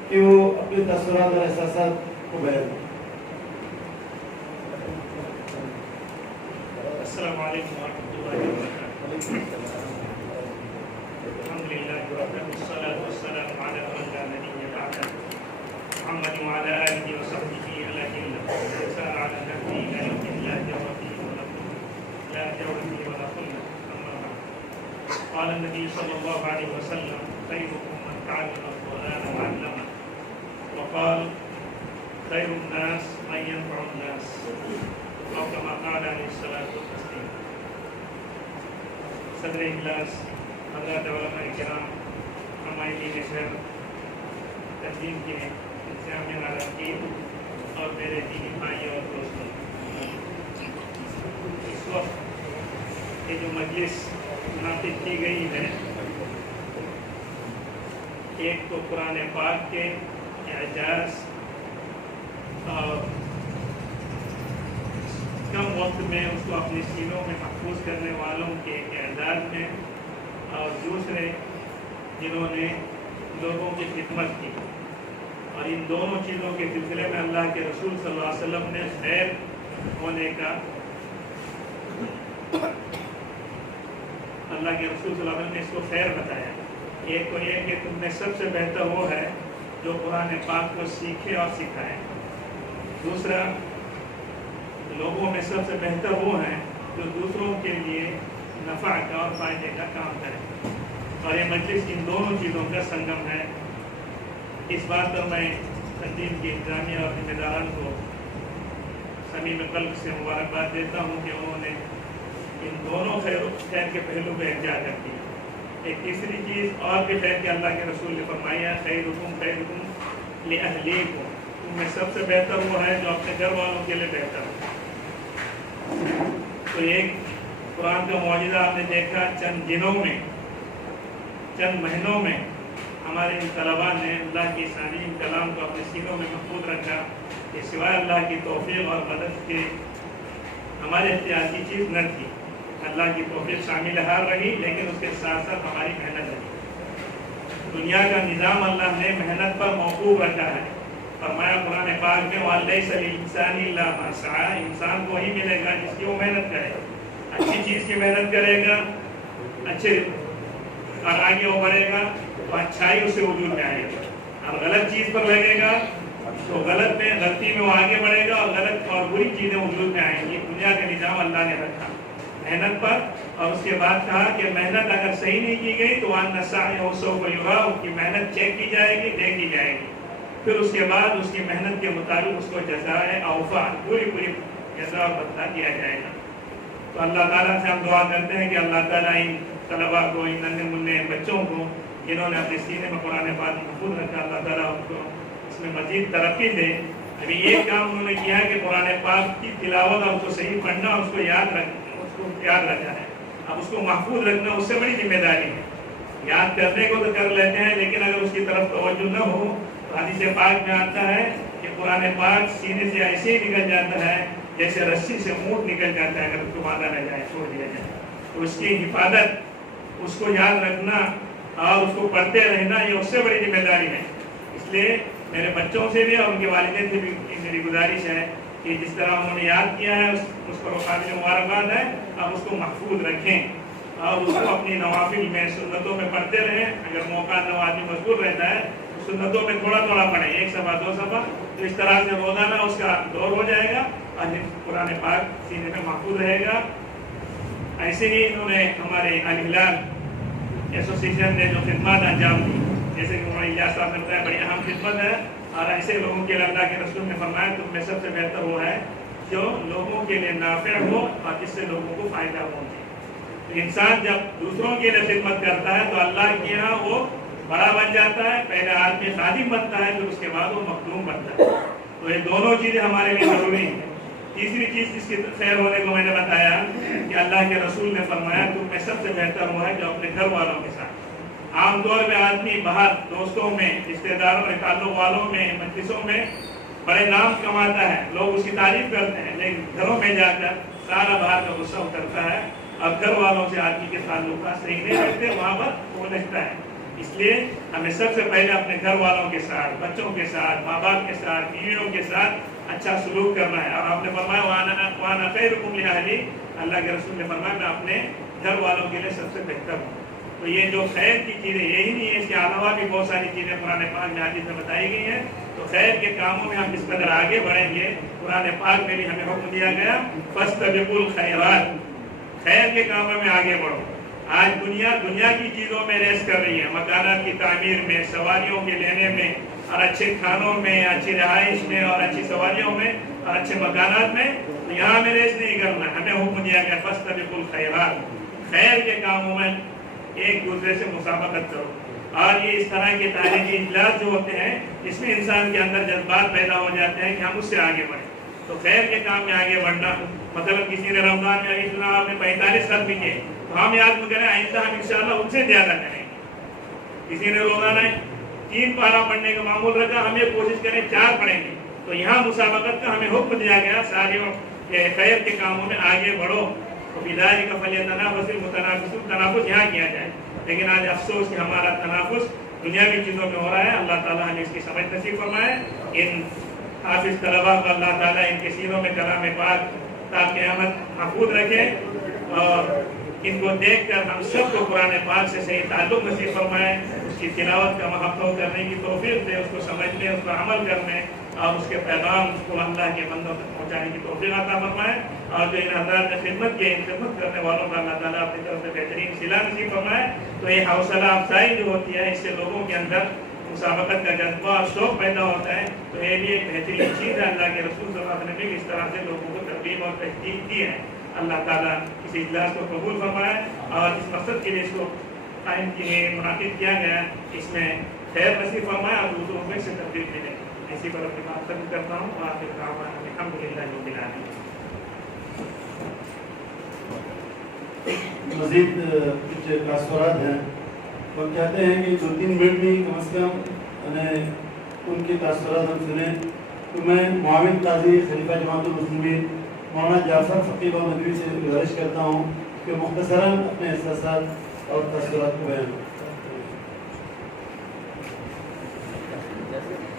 कि वो अपने तसव्वुरात और एहसासात को बयान करें। अस्सलामु अलैकुम वरहमतुल्लाहि वबरकातुहू। अल्हम्दुलिल्लाहि वस्सलातु वस्सलामु अला मन ला नबिय्य बअदह मुहम्मद व अला आलिहि व सहबिहि अल्लज़ीना सara ala nabiyyi ila yawmin la jawra fihi wa la qulla amma ba'd। قال النبي صلى الله عليه وسلم خيركم من تعلم القرآن وعلمه، وقال خير الناس من ينفع الناس، أو كما قال عليه الصلاة والسلام۔ صدر اجلاس حضرات علماء کرام، ہمارے شہر تنظیم کے انتظامیہ اراکین اور میرے دینی بھائی اور دوستوں، اس وقت یہ جو مجلس منعقد کی گئی ہے، ایک تو قرآن پاک کے اعجاز اور کم وقت میں اس کو اپنے سینوں میں محفوظ کرنے والوں کے ایک اعداد میں، اور دوسرے جنہوں نے لوگوں کی خدمت کی، اور ان دونوں چیزوں کے سلسلے میں اللہ کے رسول صلی اللہ علیہ وسلم نے خیر ہونے کا، اللہ کے رسول صلی اللہ علیہ وسلم نے اس کو خیر بتایا۔ ایک تو یہ کہ تم میں سب سے بہتر وہ ہے جو قرآن پاک کو سیکھے اور سکھائے، دوسرا لوگوں میں سب سے بہتر وہ ہیں جو دوسروں کے لیے نفع کا اور فائدے کا کام کریں، اور یہ مجلس ان دونوں چیزوں کا سنگم ہے۔ اس بات پر میں تنظیم کی انتظامیہ اور ذمہ داران کو صمیم قلب سے مبارکباد دیتا ہوں کہ انہوں نے ان دونوں خیر کے پہلو پہ احتجاج رکھی۔ ایک تیسری چیز اور بھی خیر کہ اللہ کے رسول نے فرمایا خیرکم لأہلیکم، تم میں سب سے بہتر وہ ہے جو اپنے گھر والوں کے لیے بہتر ہو۔ تو ایک قرآن کا معجزہ آپ نے دیکھا، چند دنوں میں، چند مہینوں میں ہمارے ان طلباء نے اللہ کی تعلیم کلام کو اپنے سینوں میں محفوظ رکھا، کہ سوائے اللہ کی توفیق اور مدد کے ہمارے اختیار کی چیز نہ تھی۔ اللہ کی توفیق شامل حال رہی، لیکن اس کے ساتھ ساتھ ہماری محنت رہی۔ دنیا کا نظام اللہ نے محنت پر موقوف رکھا ہے۔ فرمایا قرآن پاک میں وَلَيْسَ لِلْإِنسَانِ إِلَّا مَا سَعَىٰ، انسان کو وہی ملے گا جس کی وہ محنت کرے، اچھی چیز کی محنت کرے گا، اچھے اور آگے وہ بڑھے گا تو اچھائی اسے وجود میں آئے گا، اور غلط چیز پر لگے گا تو غلطی میں وہ آگے بڑھے گا، اور غلط اور بری چیزیں وجود میں آئیں گی۔ دنیا کا نظام اللہ نے رکھا محنت پر، اور اس کے بعد کہا کہ محنت اگر صحیح نہیں کی گئی تو وَأَنَّ سَعْيَهُ سَوْفَ يُرَىٰ، اس کی محنت چیک کی جائے گی، دیکھی جائے گی، پھر اس کے بعد اس کی محنت کے مطابق اس کو جزائے اوفا، پوری جزا اور بدلہ دیا جائے گا۔ تو اللہ تعالیٰ سے ہم دعا کرتے ہیں کہ اللہ تعالیٰ ان طلباء کو، ان ننھے منھے بچوں کو جنہوں نے اپنے سینے میں قرآن پاک محفوظ رکھا، اللہ تعالیٰ ان کو اس میں مزید ترقی دے۔ ابھی یہ کام انہوں نے کیا ہے کہ قرآن پاک کی تلاوت اور اس کو صحیح پڑھنا، اس کو یاد رکھا ہے، اب اس کو محفوظ رکھنا اس سے بڑی ذمہ داری ہے۔ याद करने को तो कर लेते हैं, लेकिन अगर उसकी तरफ तवज्जो न हो तो हदीस पाक में आता है कि कुरान पाक सीने से ऐसे ही निकल जाता है जैसे रस्सी से ऊँट निकल जाता है, अगर उसको बांधा न जाए, छोड़ दिया जाए। तो उसकी हिफाजत, उसको याद रखना और उसको पढ़ते रहना, ये उससे बड़ी जिम्मेदारी है। इसलिए मेरे बच्चों से भी और उनके वालिदैन से भी मेरी गुजारिश है कि जिस तरह उन्होंने याद किया है उस पर काबिल मुबारकबाद है, अब उसको महफूज रखें और उसको अपनी नवाफिल में, सुन्नतों में पढ़ते रहें। अगर मौका न आदमी मजबूर रहता है तो सुन्नतों में थोड़ा थोड़ा पढ़ें, 1 सफ़ा 2 सफ़ा, तो इस तरह से रोजाना उसका दौर हो जाएगा और कुरान पाक सीने में महफूज रहेगा। ऐसे ही इन्होंने हमारे अल हिलाल एसोसिएशन ने जो खिदमत अंजाम दी, जैसे कि उन्होंने इलियास साहब ने बताया, बड़ी अहम खिदमत है और ऐसे लोगों के लिए अल्लाह के रसूल ने फरमाया तुम में सबसे बेहतर वो है जो लोगों के लिए नाफ़िअ हो और जिससे लोगों को फ़ायदा पहुँचे। तो इंसान जब दूसरों के लिए खिदमत करता है तो अल्लाह के यहाँ वो बड़ा बन जाता है, पहले आदमी खादिम बनता है, फिर उसके बाद वो मखदूम बनता है। तो ये दोनों चीज़ें हमारे लिए ज़रूरी हैं। तीसरी चीज़ जिसकी खैर होने को मैंने बताया कि अल्लाह के रसूल ने फरमाया तुम में सबसे बेहतर वो है जो अपने घर वालों के साथ, आमतौर पे आदमी बाहर दोस्तों में, रिश्तेदारों में, ताल्लुक वालों में, मजलिसों में बड़े नाम कमाता है, लोग उसकी तारीफ करते हैं, लेकिन घरों में जाकर सारा बाहर का गुस्सा उतरता है और घर वालों से आदमी के ताल्लुकात सही नहीं रहते, वहाँ पर वो लगता है। इसलिए हमें सबसे पहले अपने घर वालों के साथ, बच्चों के साथ, माँ बाप के साथ, बीवियों के साथ अच्छा सलूक करना है। और आपने फरमाया वाना खैरुकुम लिअहली, अल्लाह के रसूल ने फरमाया मैं अपने घर वालों के लिए सबसे बेहतर हूँ। तो ये जो खैर की चीज़ें यही नहीं है, इसके अलावा भी बहुत सारी चीज़ें कुरान पाक में हदीस में बताई गई हैं। तो खैर के कामों में हम जिस कदर आगे बढ़ेंगे, कुरान पाक में भी हमें हुक्म दिया गया फस्तबिकुल खैरात, खैर के कामों में आगे बढ़ो। आज दुनिया की चीज़ों में रेस कर रही है, मकानात की तामीर में, सवारियों के लेने में और अच्छे खानों में, अच्छी रहाइश में और अच्छी सवारियों में और अच्छे मकानात में। तो यहाँ में रेस नहीं करना, हमें हुक्म दिया गया फस्तबिकुल खैरात, खैर के कामों में एक दूसरे से मुसाबकत करो। और ये इस तरह के तारीखी इजलास जो होते हैं, इसमें इंसान के अंदर जज्बात पैदा हो जाते हैं कि हम उससे आगे बढ़ें। तो खैर के काम में आगे बढ़ना, मतलब किसी ने रमजान में अभी सुना आपने 45 खत्म किए, तो हम याद में करें आइंदा हम इंशाअल्लाह उनसे ज़्यादा करेंगे। किसी ने रोजाना 3 पारा पढ़ने का मामूल रखा, हम ये कोशिश करें 4 पढ़ेंगे। तो यहाँ मुसाबकत का हमें हुक्म दिया गया, सारियों के खैर के कामों में आगे बढ़ो। तो बिदाई का फलियतनाफुस मुतनाफिस, तनाफुस यहाँ किया जाए। लेकिन आज अफसोस कि हमारा तनाफुस दुनियावी चीज़ों में हो रहा है। अल्लाह ताला हमें इसकी समझ नसीब फरमाए। इन हाफिज तलबा को अल्लाह ताला इनके सीनों में कलाम पाक ता क़यामत महफूज रखे और इनको देखकर हम सबको कुरान पाक से सही ताल्लुक़ नसीब फरमाए, उसकी तिलावत का महफ़्फ़ज़ करने की तौफ़ीक़ दे, उसको समझने, उस पर अमल करने और उसके पैगाम उसको अल्लाह के बंदों तक पहुँचाने की तौफ़ीक़ अता फरमाए। और जो इन हज़रात ने खिदमत की, इन खिदमत करने वालों का अल्लाह ताला अपनी तरफ से बेहतरीन सिला नसीब फरमाए। तो ये हौसला अफजाई जो होती है, इससे लोगों के अंदर मुसाबकत का जज्बा और शौक़ पैदा होता है। तो ये भी एक बेहतरीन चीज़ है। अल्लाह के रसूल सल्लल्लाहु अलैहि वसल्लम ने भी इस तरह से लोगों को तरगीब और तहकीक दी है। अल्लाह ताला इस इजलास को कबूल फरमाए और इस मकसद के लिए इसको कायम किए, मुनाकिद किया गया, इसमें खैर नसीब फरमाए और दूसरों में से तरगीब मिले। इसी पर अपनी बात खत्म करता हूँ। आखिर दावा अल्हम्दुलिल्लाह रब्बिल आलमीन। मज़ीद कुछ तासुरात हैं, हम चाहते हैं कि 2-3 मिनट में कम से कम उनके तासुरात हम सुने। तो मैं मुआविन काज़ी खलीफा जमाअतुल मुस्लिमीन मौलाना जाफ़र फ़कीह मदवी से गुजारिश करता हूँ कि मुख्तसरन अपने एहसासात और तासुरात को बयान करें।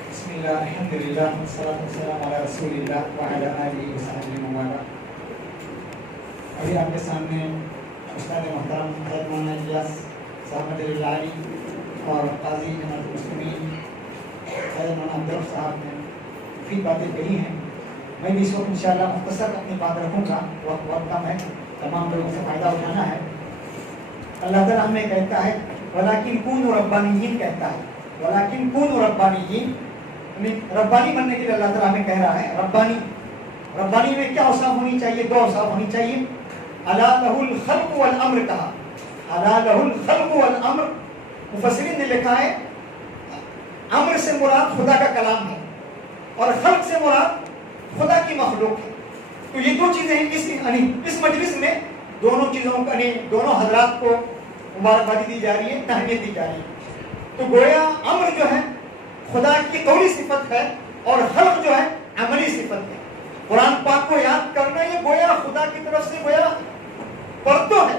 बिस्मिल्लाह, अल्हम्दुलिल्लाह, वस्सलातु वस्सलामु अला रसूलिल्लाह व अला आलिहि व सहबिहि व मवाला। अभी आपके सामने उस्ताद मोहतरम हज़रत मौलाना इलियास साहब मदरी और काजी जमाअतुल मुस्लिमीन हज़रत मौलाना अब्दुल साहब ने काफ़ी बातें कही हैं। मैं भी इस वक्त इंशाअल्लाह मुख्तसर अपनी बात रखूँगा, वक्त कम है, तमाम लोगों से फ़ायदा उठाना है। अल्लाह ताला हमें कहता है वलाकिन कूनू रब्बानिय्यीन, कहता है वलाकिन कूनू रब्बानिय्यीन, रब्बानी बनने के लिए अल्लाह ताला हमें कह रहा है। रब्बानी में क्या औसाफ होनी चाहिए? 2 औसाफ होनी चाहिए। अला लहुल खल्क़ वल अम्र कहा, अला लहुल खल्क़ वल अम्र। मुफस्सिरीन ने लिखा है अम्र से मुराद खुदा का कलाम है और खल्क़ से मुराद खुदा की मखलूक है। तो ये 2 चीज़ें हैं। इस मजलिस में दोनों चीज़ों का दोनों हजरात को مبارکبادی دی جا رہی ہے، تہنیت دی جا رہی ہے. تو گویا امر جو ہے خدا کی قولی صفت ہے اور خلق جو ہے عملی صفت ہے. قرآن پاک کو یاد کرنا یہ گویا خدا کی طرف سے گویا پرتو ہے.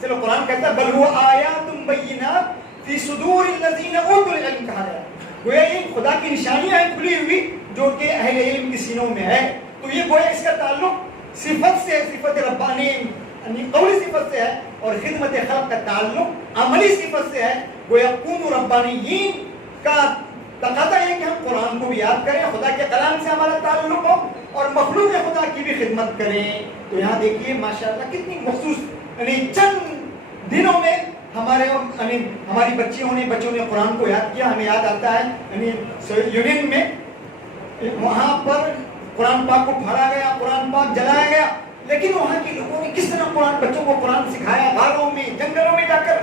چلو قرآن کہتا ہے بل هو آیات بینات فی صدور الذین اوتوا العلم، کہا گیا گویا یہ خدا کی نشانیاں ہیں کھلی ہوئی جو کہ اہل علم کی سینوں میں ہے. تو یہ گویا اس کا تعلق صفت سے، صفت ربانی یعنی قولی صفت سے ہے، اور خدمت خلق کا تعلق عملی صفت سے ہے. گویا کونوا ربانیین کا تقاضا ہے کہ ہم قرآن کو بھی یاد کریں، خدا کے کلام سے ہمارا تعلق ہو اور مخلوق خدا کی بھی خدمت کریں. تو یہاں دیکھیے ماشاءاللہ کتنی مخصوص یعنی چند دنوں میں ہماری بچوں نے قرآن کو یاد کیا. ہمیں یاد آتا ہے یعنی یونین میں وہاں پر قرآن پاک کو پھاڑا گیا، قرآن پاک جلایا گیا، لیکن وہاں کے لوگوں نے کس طرح بچوں کو قرآن سکھایا باغوں میں جنگلوں میں جا کر.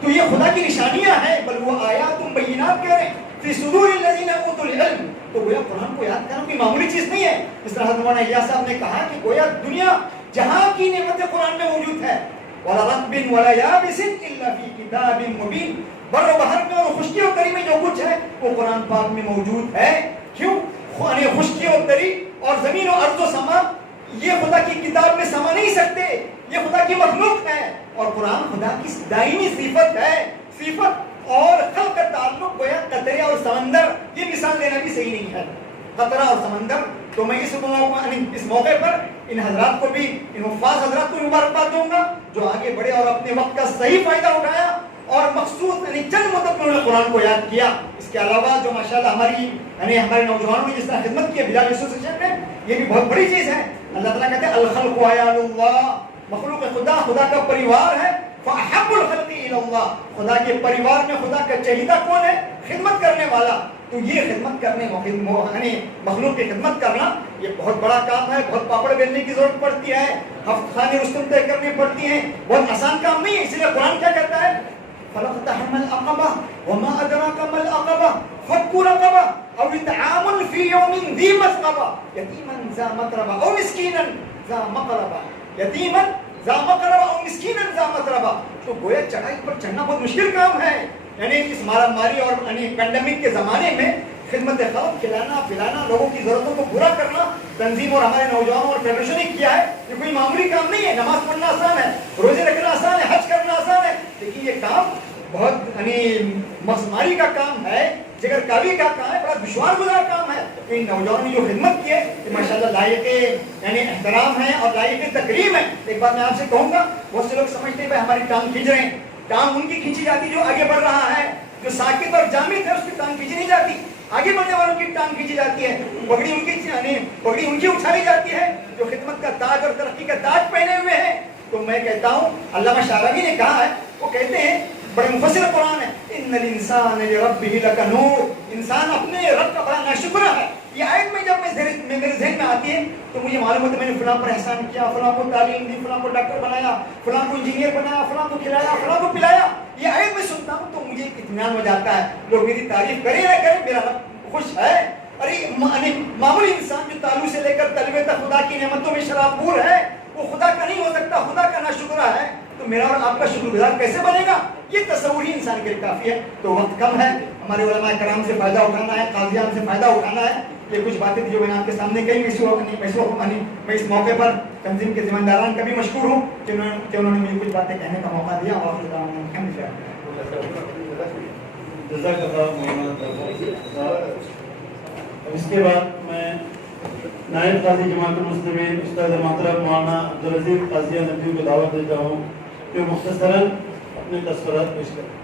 تو یہ خدا کی نشانیاں ہیں. بل وہ آیات بینات کہہ رہے ہیں فی صدور الذین اوتوا العلم. تو گویا قرآن کو یاد کرنا کوئی معمولی چیز نہیں ہے. اس طرح مولانا الیاس صاحب نے کہا کہ گویا دنیا جہاں کی نعمت قرآن میں موجود ہے، وَلَا رَطْبٍ وَلَا يَابِسٍ إِلَّا فِي كِتَابٍ مُبِينٍ، بر و بحر میں اور خشکی اور تری میں جو کچھ ہے وہ قرآن پاک میں موجود ہے. کیوں؟ خشکی اور تری اور زمین و ارض و سما یہ خدا کی کتاب میں سما نہیں سکتے، یہ خدا کی مخلوق ہے. اور قرآن خدا کی دائمی صفت ہے. صفت اور خلق کا تعلق گویا قطرے اور سمندر، یہ مثال دینا بھی صحیح نہیں ہے، قطرہ اور سمندر. تو میں اس موقع پر ان حضرات کو بھی، ان حفاظ حضرات کو مبارکباد دوں گا جو آگے بڑھے اور اپنے وقت کا صحیح فائدہ اٹھایا اور مخصوص یعنی چند مدت میں انہوں نے قرآن کو یاد کیا. اس کے علاوہ جو ماشاءاللہ ہمارے نوجوانوں نے جس طرح خدمت کی ہے بلال ایسوسیشن میں، یہ بھی بہت بڑی چیز ہے. اللہ تعالیٰ کہتے ہیں الخلق عیال اللہ، مخلوق خدا کا پریوار ہے. فاحب الخلق الی اللہ، خدا کے پریوار میں خدا کا چہیدہ کون ہے؟ خدمت کرنے والا. تو یہ خدمت کرنے یعنی مخلوق کی خدمت کرنا یہ بہت بڑا کام ہے. بہت پاپڑ بیلنے کی ضرورت پڑتی ہے، ہفت خانے رستم طے کرنی پڑتی ہیں، بہت آسان کام نہیں ہے. اسی لیے قرآن کیا کہتا ہے فَلَقْتَحَمَ الْعَقَبَةَ وَمَا أَدْرَاكَ مَا الْعَقَبَةُ فَكُّ رَقَبَةٍ أَوْ إِطْعَامٌ فِي يَوْمٍ ذِي مَسْغَبَةٍ يَتِيمًا ذَا مَقْرَبَةٍ أَوْ مِسْكِينًا ذَا مَقْرَبَةٍ يَتِيمًا ذَا مَقْرَبَةٍ أَوْ مِسْكِينًا ذَا مَقْرَبَةٍ. تو گویا چڑھائی پر چڑھنا بہت مشکل کام ہے. یعنی اس مارا ماری اور پینڈیمک کے زمانے میں خدمت خلق، کھلانا پلانا، لوگوں کی ضرورتوں کو پورا کرنا تنظیم اور ہمارے نوجوانوں اور فیڈریشن نے کیا ہے. یہ کوئی معمولی کام نہیں ہے. نماز پڑھنا آسان ہے، روزے رکھنا آسان ہے، حج کرنا آسان ہے، لیکن یہ کام بہت مسماری کا کام ہے، جگر کاوی کا کام ہے، بڑا دشوار گزار کام ہے. ان نوجوانوں نے جو خدمت کی ہے یہ ماشاءاللہ لائق احترام ہے اور لائق تکریم ہے. ایک بات میں آپ سے کہوں گا، بہت سے لوگ سمجھتے ہیں بھائی ہماری ٹانگ کھینچ رہے ہیں. ٹانگ ان کی کھینچی جاتی جو آگے بڑھ رہا ہے، جو ساکت اور جامد ہے اس کی ٹانگ کھینچی نہیں جاتی. آگے بڑھنے والوں کی ٹانگ کھینچی جاتی ہے، پگڑی ان کی اٹھائی جاتی ہے جو خدمت کا تاج اور ترقی کا تاج پہنے ہوئے ہیں. تو میں کہتا ہوں علامہ شعراوی نے کہا ہے، وہ کہتے ہیں بڑے مفسر قرآن ہے، ان الانسان لربہ لکنود، انسان اپنے رب کا بڑا ناشکر ہے. یہ آیت میں جب میرے ذہن میں آتی ہے تو مجھے معلوم ہوتا ہے میں نے فلاں پر احسان کیا، فلاں کو تعلیم دی، فلاں کو ڈاکٹر بنایا، فلاں کو انجینئر بنایا، فلاں کو کھلایا، فلاں کو پلایا. یہ آیت میں سنتا ہوں تو مجھے اطمینان ہو جاتا ہے. لوگ میری تعریف کریں نہ کریں میرا رب خوش ہے. ارے معمولی انسان جو تعلق سے لے کر طلبے تک خدا کی نعمتوں میں شرابور ہے، وہ خدا کا نہیں ہو سکتا، خدا کا ناشکرہ ہے. تو میرا اور آپ کا شکر گزار کیسے بنے گا؟ یہ تصور ہی انسان کے لیے کافی ہے. تو وقت کم ہے، ہمارے علماء کرام سے فائدہ اٹھانا ہے، قاضیان سے فائدہ اٹھانا ہے. یہ کچھ باتیں جو میں نے آپ کے سامنے کہی. میں اس موقع پر تنظیم کے ذمہ داران کا بھی مشکور ہوں کہ انہوں نے مجھے کچھ باتیں کہنے کا موقع دیا. جزاک اللہ مولانا. اس کے بعد میں نائب قاضی جماعت المسلمین استاد محترم مولانا عبدالعزیز قاضی ندوی کو دعوت دیتا ہوں کہ مختصراً اپنے تذکرات پیش کریں.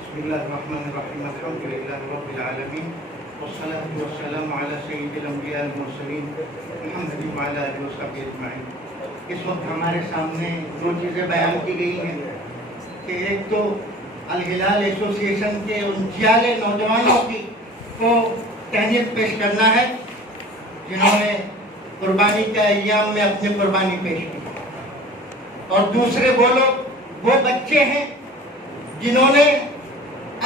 بسم اللہ الرحمن الرحیم، الحمد للہ رب العالمین، والصلاة والسلام علی سید الانبیاء المرسلین محمد وعلی آلہ وصحبہ اجمعین. اس وقت ہمارے سامنے دو چیزیں بیان کی گئی ہیں کہ ایک تو الہلال ایسوسی ایشن کے ان جیالے نوجوانوں کی کو تہنیت پیش کرنا ہے جنہوں نے قربانی کے ایام میں اپنی قربانی پیش کی، اور دوسرے وہ لوگ، وہ بچے ہیں جنہوں نے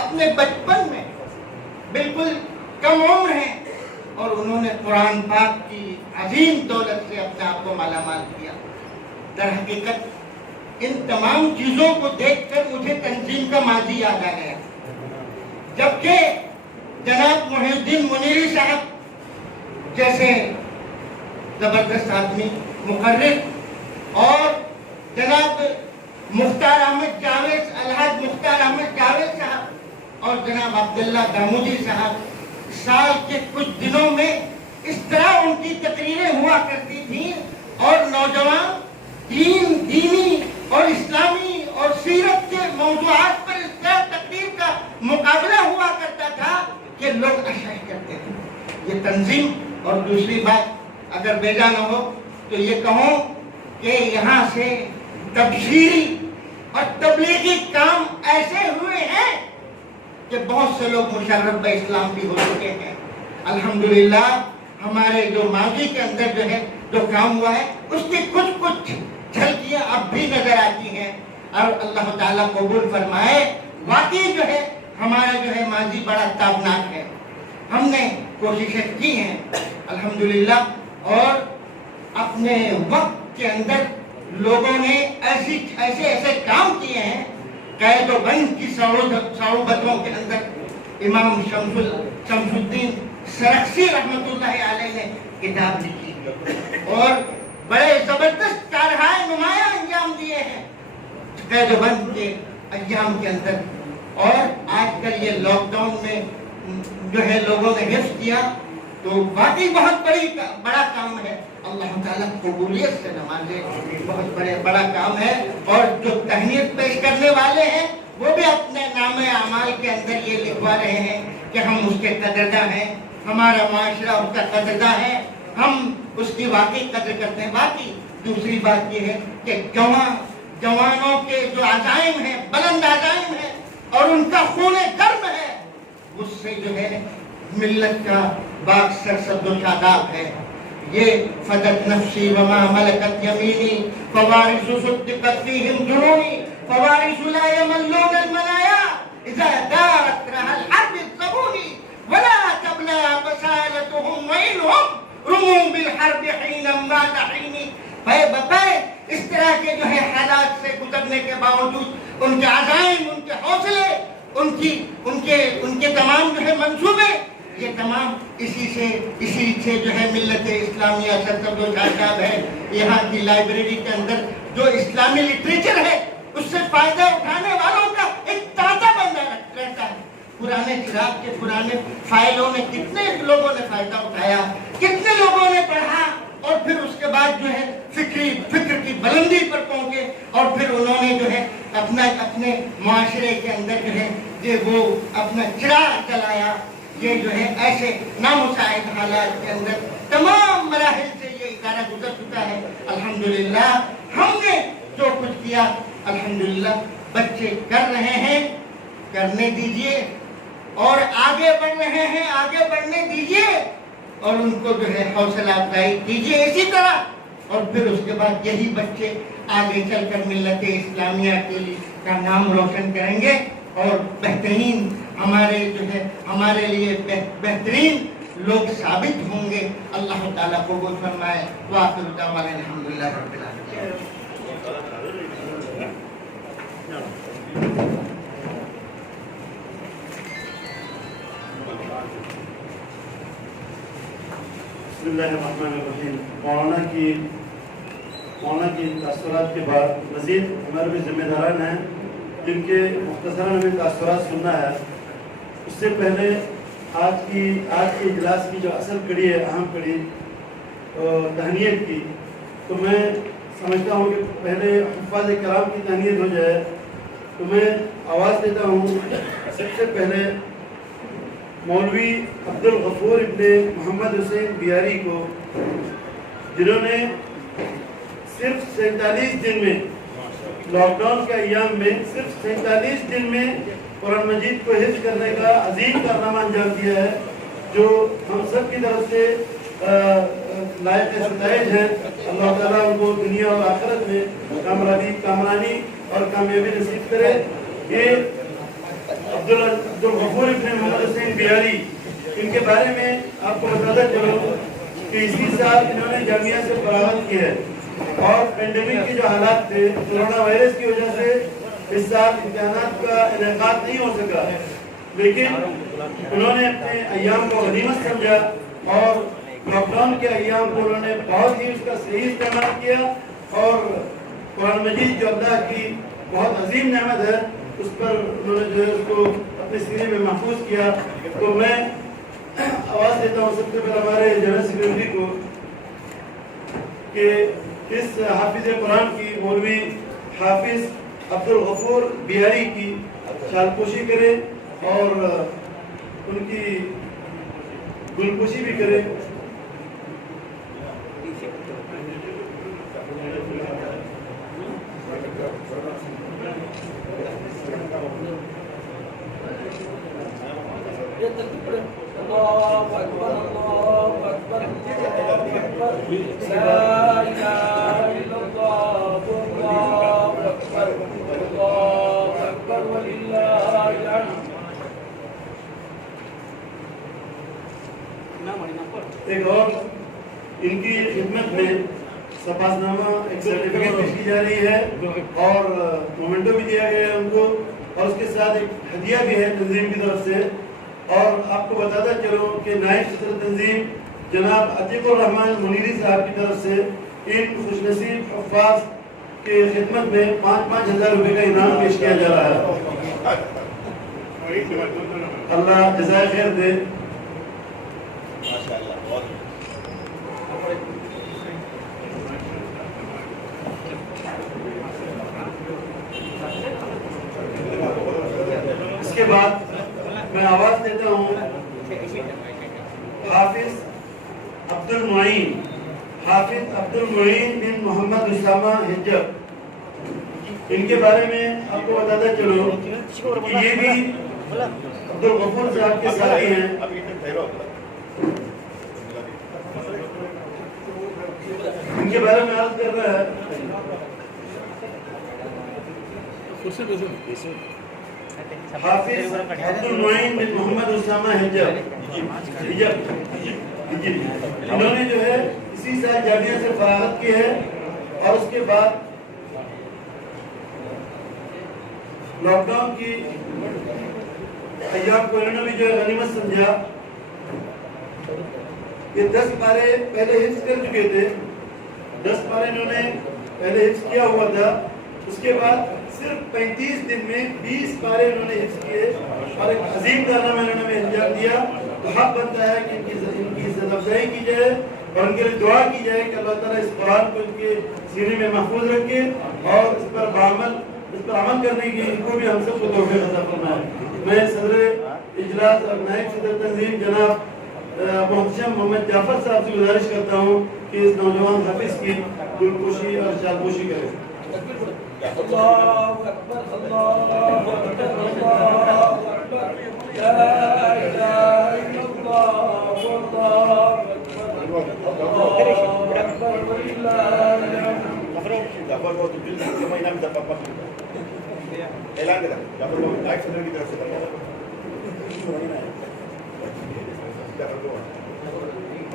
اپنے بچپن میں بالکل کم عمر ہیں اور انہوں نے قرآن پاک کی عظیم دولت سے اپنے آپ کو مالا مال کیا. در حقیقت ان تمام چیزوں کو دیکھ کر مجھے تنظیم کا ماضی یاد آ گیا، جبکہ جناب محی الدین منیری صاحب جیسے زبردست آدمی، مقرر، اور جناب مختار احمد جاوید، الحاج مختار احمد جاوید صاحب اور جناب عبداللہ دامودی صاحب سال کے کچھ دنوں میں اس طرح ان کی تقریریں ہوا کرتی تھیں اور نوجوان دینی اور اسلامی اور سیرت کے موضوعات پر اس طرح تقریر کا مقابلہ ہوا کرتا تھا کہ لوگ اشعار کرتے تھے۔ یہ تنظیم، اور دوسری بات اگر بیجا نہ ہو تو یہ کہوں کہ یہاں سے تبشیری اور تبلیغی کام ایسے ہوئے ہیں کہ بہت سے لوگ مشرف اسلام بھی ہو چکے ہیں۔ الحمدللہ ہمارے جو ماضی کے اندر جو ہے جو کام ہوا ہے اس کی کچھ جھلکیاں اب بھی نظر آتی ہیں، اور اللہ تعالیٰ قبول فرمائے۔ واقعی جو ہے ہمارا جو ہے ماضی بڑا تابناک ہے، ہم نے کوششیں کی ہیں الحمدللہ، اور اپنے وقت کے اندر لوگوں نے ایسے کام کیے ہیں۔ قید و بند کی صعوبتوں کے اندر امام شمس الدین سرخسی رحمۃ اللہ علیہ نے کتاب لکھی اور بڑے زبردست کارہائے نمایاں انجام دیے ہیں قید و بند کے ایام کے اندر، اور آج کل یہ لاک ڈاؤن میں جو ہے لوگوں نے حفظ کیا، تو واقعی بہت بڑا کام ہے۔ اللہ تعالیٰ قبولیت سے نوازے، بہت بڑا کام ہے، اور جو تہنیت پیش کرنے والے ہیں وہ بھی اپنے نامہ اعمال کے اندر یہ لکھوا رہے ہیں کہ ہم اس کے قدرداں ہیں، ہمارا معاشرہ اس کا قدرداں ہے، ہم اس کی واقعی قدر کرتے ہیں۔ باقی دوسری بات یہ ہے کہ جوانوں کے جو عزائم ہیں، بلند عزائم ہیں، اور ان کا خون گرم ہے، اس سے جو ہے ملت کا باغ سرسبز و شاداب ہے۔ یہ فدت نفسی وما ملکت یمینی فوارث صدقت فیہم جنونی فوارث لا یملون المنایا اذا دارت رہا الحرب الصبونی ولا تبلا بسالتهم وإنهم رموا بالحرب حینا مات حینی۔ بقائے اس طرح کے جو ہے حالات سے گزرنے کے باوجود ان کے عزائم، ان کے حوصلے، ان کے تمام جو ہے منصوبے، یہ تمام اسی سے جو ہے ملت اسلامیہ سرسبز و شاداب ہے۔ یہاں کی لائبریری کے اندر جو اسلامی لٹریچر ہے اس سے فائدہ اٹھانے والوں کا ایک تازہ بندہ رہتا ہے۔ پرانے چراغ کے پرانے فائلوں نے کتنے لوگوں نے فائدہ اٹھایا، کتنے لوگوں نے پڑھا، اور پھر اس کے بعد جو ہے فکر کی بلندی پر پہنچے، اور پھر انہوں نے جو ہے اپنے معاشرے کے اندر جو ہے وہ اپنا چراغ جلایا۔ یہ جو ہے ایسے نامساعد حالات کے اندر تمام مراحل سے یہ ادارہ گزر چکا ہے۔ الحمدللہ ہم نے جو کچھ کیا الحمدللہ بچے کر رہے ہیں، کرنے دیجئے، اور آگے بڑھ رہے ہیں، آگے بڑھنے دیجئے، اور ان کو جو ہے حوصلہ افزائی کیجئے اسی طرح، اور پھر اس کے بعد یہی بچے آگے چل کر ملت اسلامیہ کے لیے کا نام روشن کریں گے، اور بہترین ہمارے لیے بہترین لوگ ثابت ہوں گے۔ اللہ تعالیٰ قبول فرمائے۔ وآخر دعوانا الحمدللہ رب العالمین۔ بسم اللہ الرحمن الرحیم۔ مولانا کی تاثرات کے بعد مزید ہمارے بھی ذمہ داران ہیں جن کے مختصراً ہمیں تاثرات سننا ہے۔ اس سے پہلے آج کے اجلاس کی جو اصل کڑی ہے، اہم کڑی تہنیت کی، تو میں سمجھتا ہوں کہ پہلے حفاظ کرام کی تہنیت ہو جائے، تو میں آواز دیتا ہوں سب سے پہلے مولوی عبدالغفور ابن محمد حسین بیاری کو، جنہوں نے صرف 47 دن میں لاک ڈاؤن کے ایام میں صرف 47 دن میں قرآن مجید کو حفظ کرنے کا عظیم کارنامہ انجام دیا ہے، جو ہم سب کی طرف سے لائق ستائش ہے۔ اللہ تعالیٰ ان کو دنیا اور آخرت میں کامرانی اور کامیابی نصیب کرے۔ یہ عبدالغفور ابن محمد حسین بیاری، ان کے بارے میں آپ کو بتاتا چلوں کہ اسی سال انہوں نے جامعہ سے فراغت کی ہے۔ اور پینڈیمک کے جو حالات تھے کورونا وائرس کی وجہ سے اس سال امتحانات کا انعقاد نہیں ہو سکا، لیکن انہوں نے اپنے ایام کو غنیمت سمجھا اور لاک ڈاؤن کے ایام کو انہوں نے بہت ہی اس کا صحیح استعمال کیا اور قرآن مجید جو اللہ کی بہت عظیم نعمت ہے اس پر انہوں نے جو ہے اس کو اپنے سینے میں محفوظ کیا۔ تو میں آواز دیتا ہوں سب سے پہلے ہمارے جنرل سیکریٹری کو کہ اس حافظ قرآن کی مولوی حافظ عبدالغفور بہاری کی شالپوشی کرے اور ان کی گلپوشی بھی کرے۔ ایک اور ان کی خدمت میں سپاس نامہ ایک سرٹیفکیٹ پیش کی جا رہی ہے اور مومنٹو بھی دیا گیا ہے ان کو، اور اس کے ساتھ ایک ہدیہ بھی ہے تنظیم کی طرف سے۔ اور آپ کو بتاتا چلوں کہ نائب صدر تنظیم جناب عتیق الرحمن منیری صاحب کی طرف سے ان خوش نصیب حفاظ کے خدمت میں 5,000 روپے کا انعام پیش کیا جا رہا ہے۔ اللہ جزائے خیر دے۔ اس کے بعد میں آواز دیتا ہوں حافظ عبد المعین بن محمد اسامہ حجب۔ ان کے بارے میں آپ کو بتاتا چلو کہ یہ بھی عبدالغفور صاحب کے ساتھی ہیں۔ ان کے بارے میں عرض کر رہا ہے حافظ عبد المعین بن محمد اسامہ حجب، انہوں نے جو ہے اسی سال جامعہ سے فراغت کی ہے اور اس کے بعد لاک ڈاؤن کی ایام کو انہوں نے بھی جو ہے غنیمت سمجھا۔ یہ 10 پارے پہلے حفظ کر چکے تھے، 10 پارے انہوں نے پہلے حفظ کیا ہوا تھا، اس کے بعد صرف 35 دن میں 20 پارے انہوں نے حفظ کیے اور ایک عظیم کارنامہ انہوں نے انجام دیا۔ تو حق بنتا ہے کہ ان کی عزت افزائی کی جائے اور ان کے لیے دعا کی جائے کہ اللہ تعالیٰ اس قرآن کو ان کے سینے میں محفوظ رکھے اور اس پر عمل کرنے کی کو بھی ہم سب کو توفیق عطا فرمائے۔ میں صدر اجلاس اور نائب صدر تنظیم جناب محتشم محمد جعفر صاحب سے گزارش کرتا ہوں کہ اس نوجوان حافظ کی گلپوشی اور شالپوشی کریں۔ اللہ اکبر اللہ اکبر اللہ اکبر لا الہ الا اللہ واللہ اکبر وللہ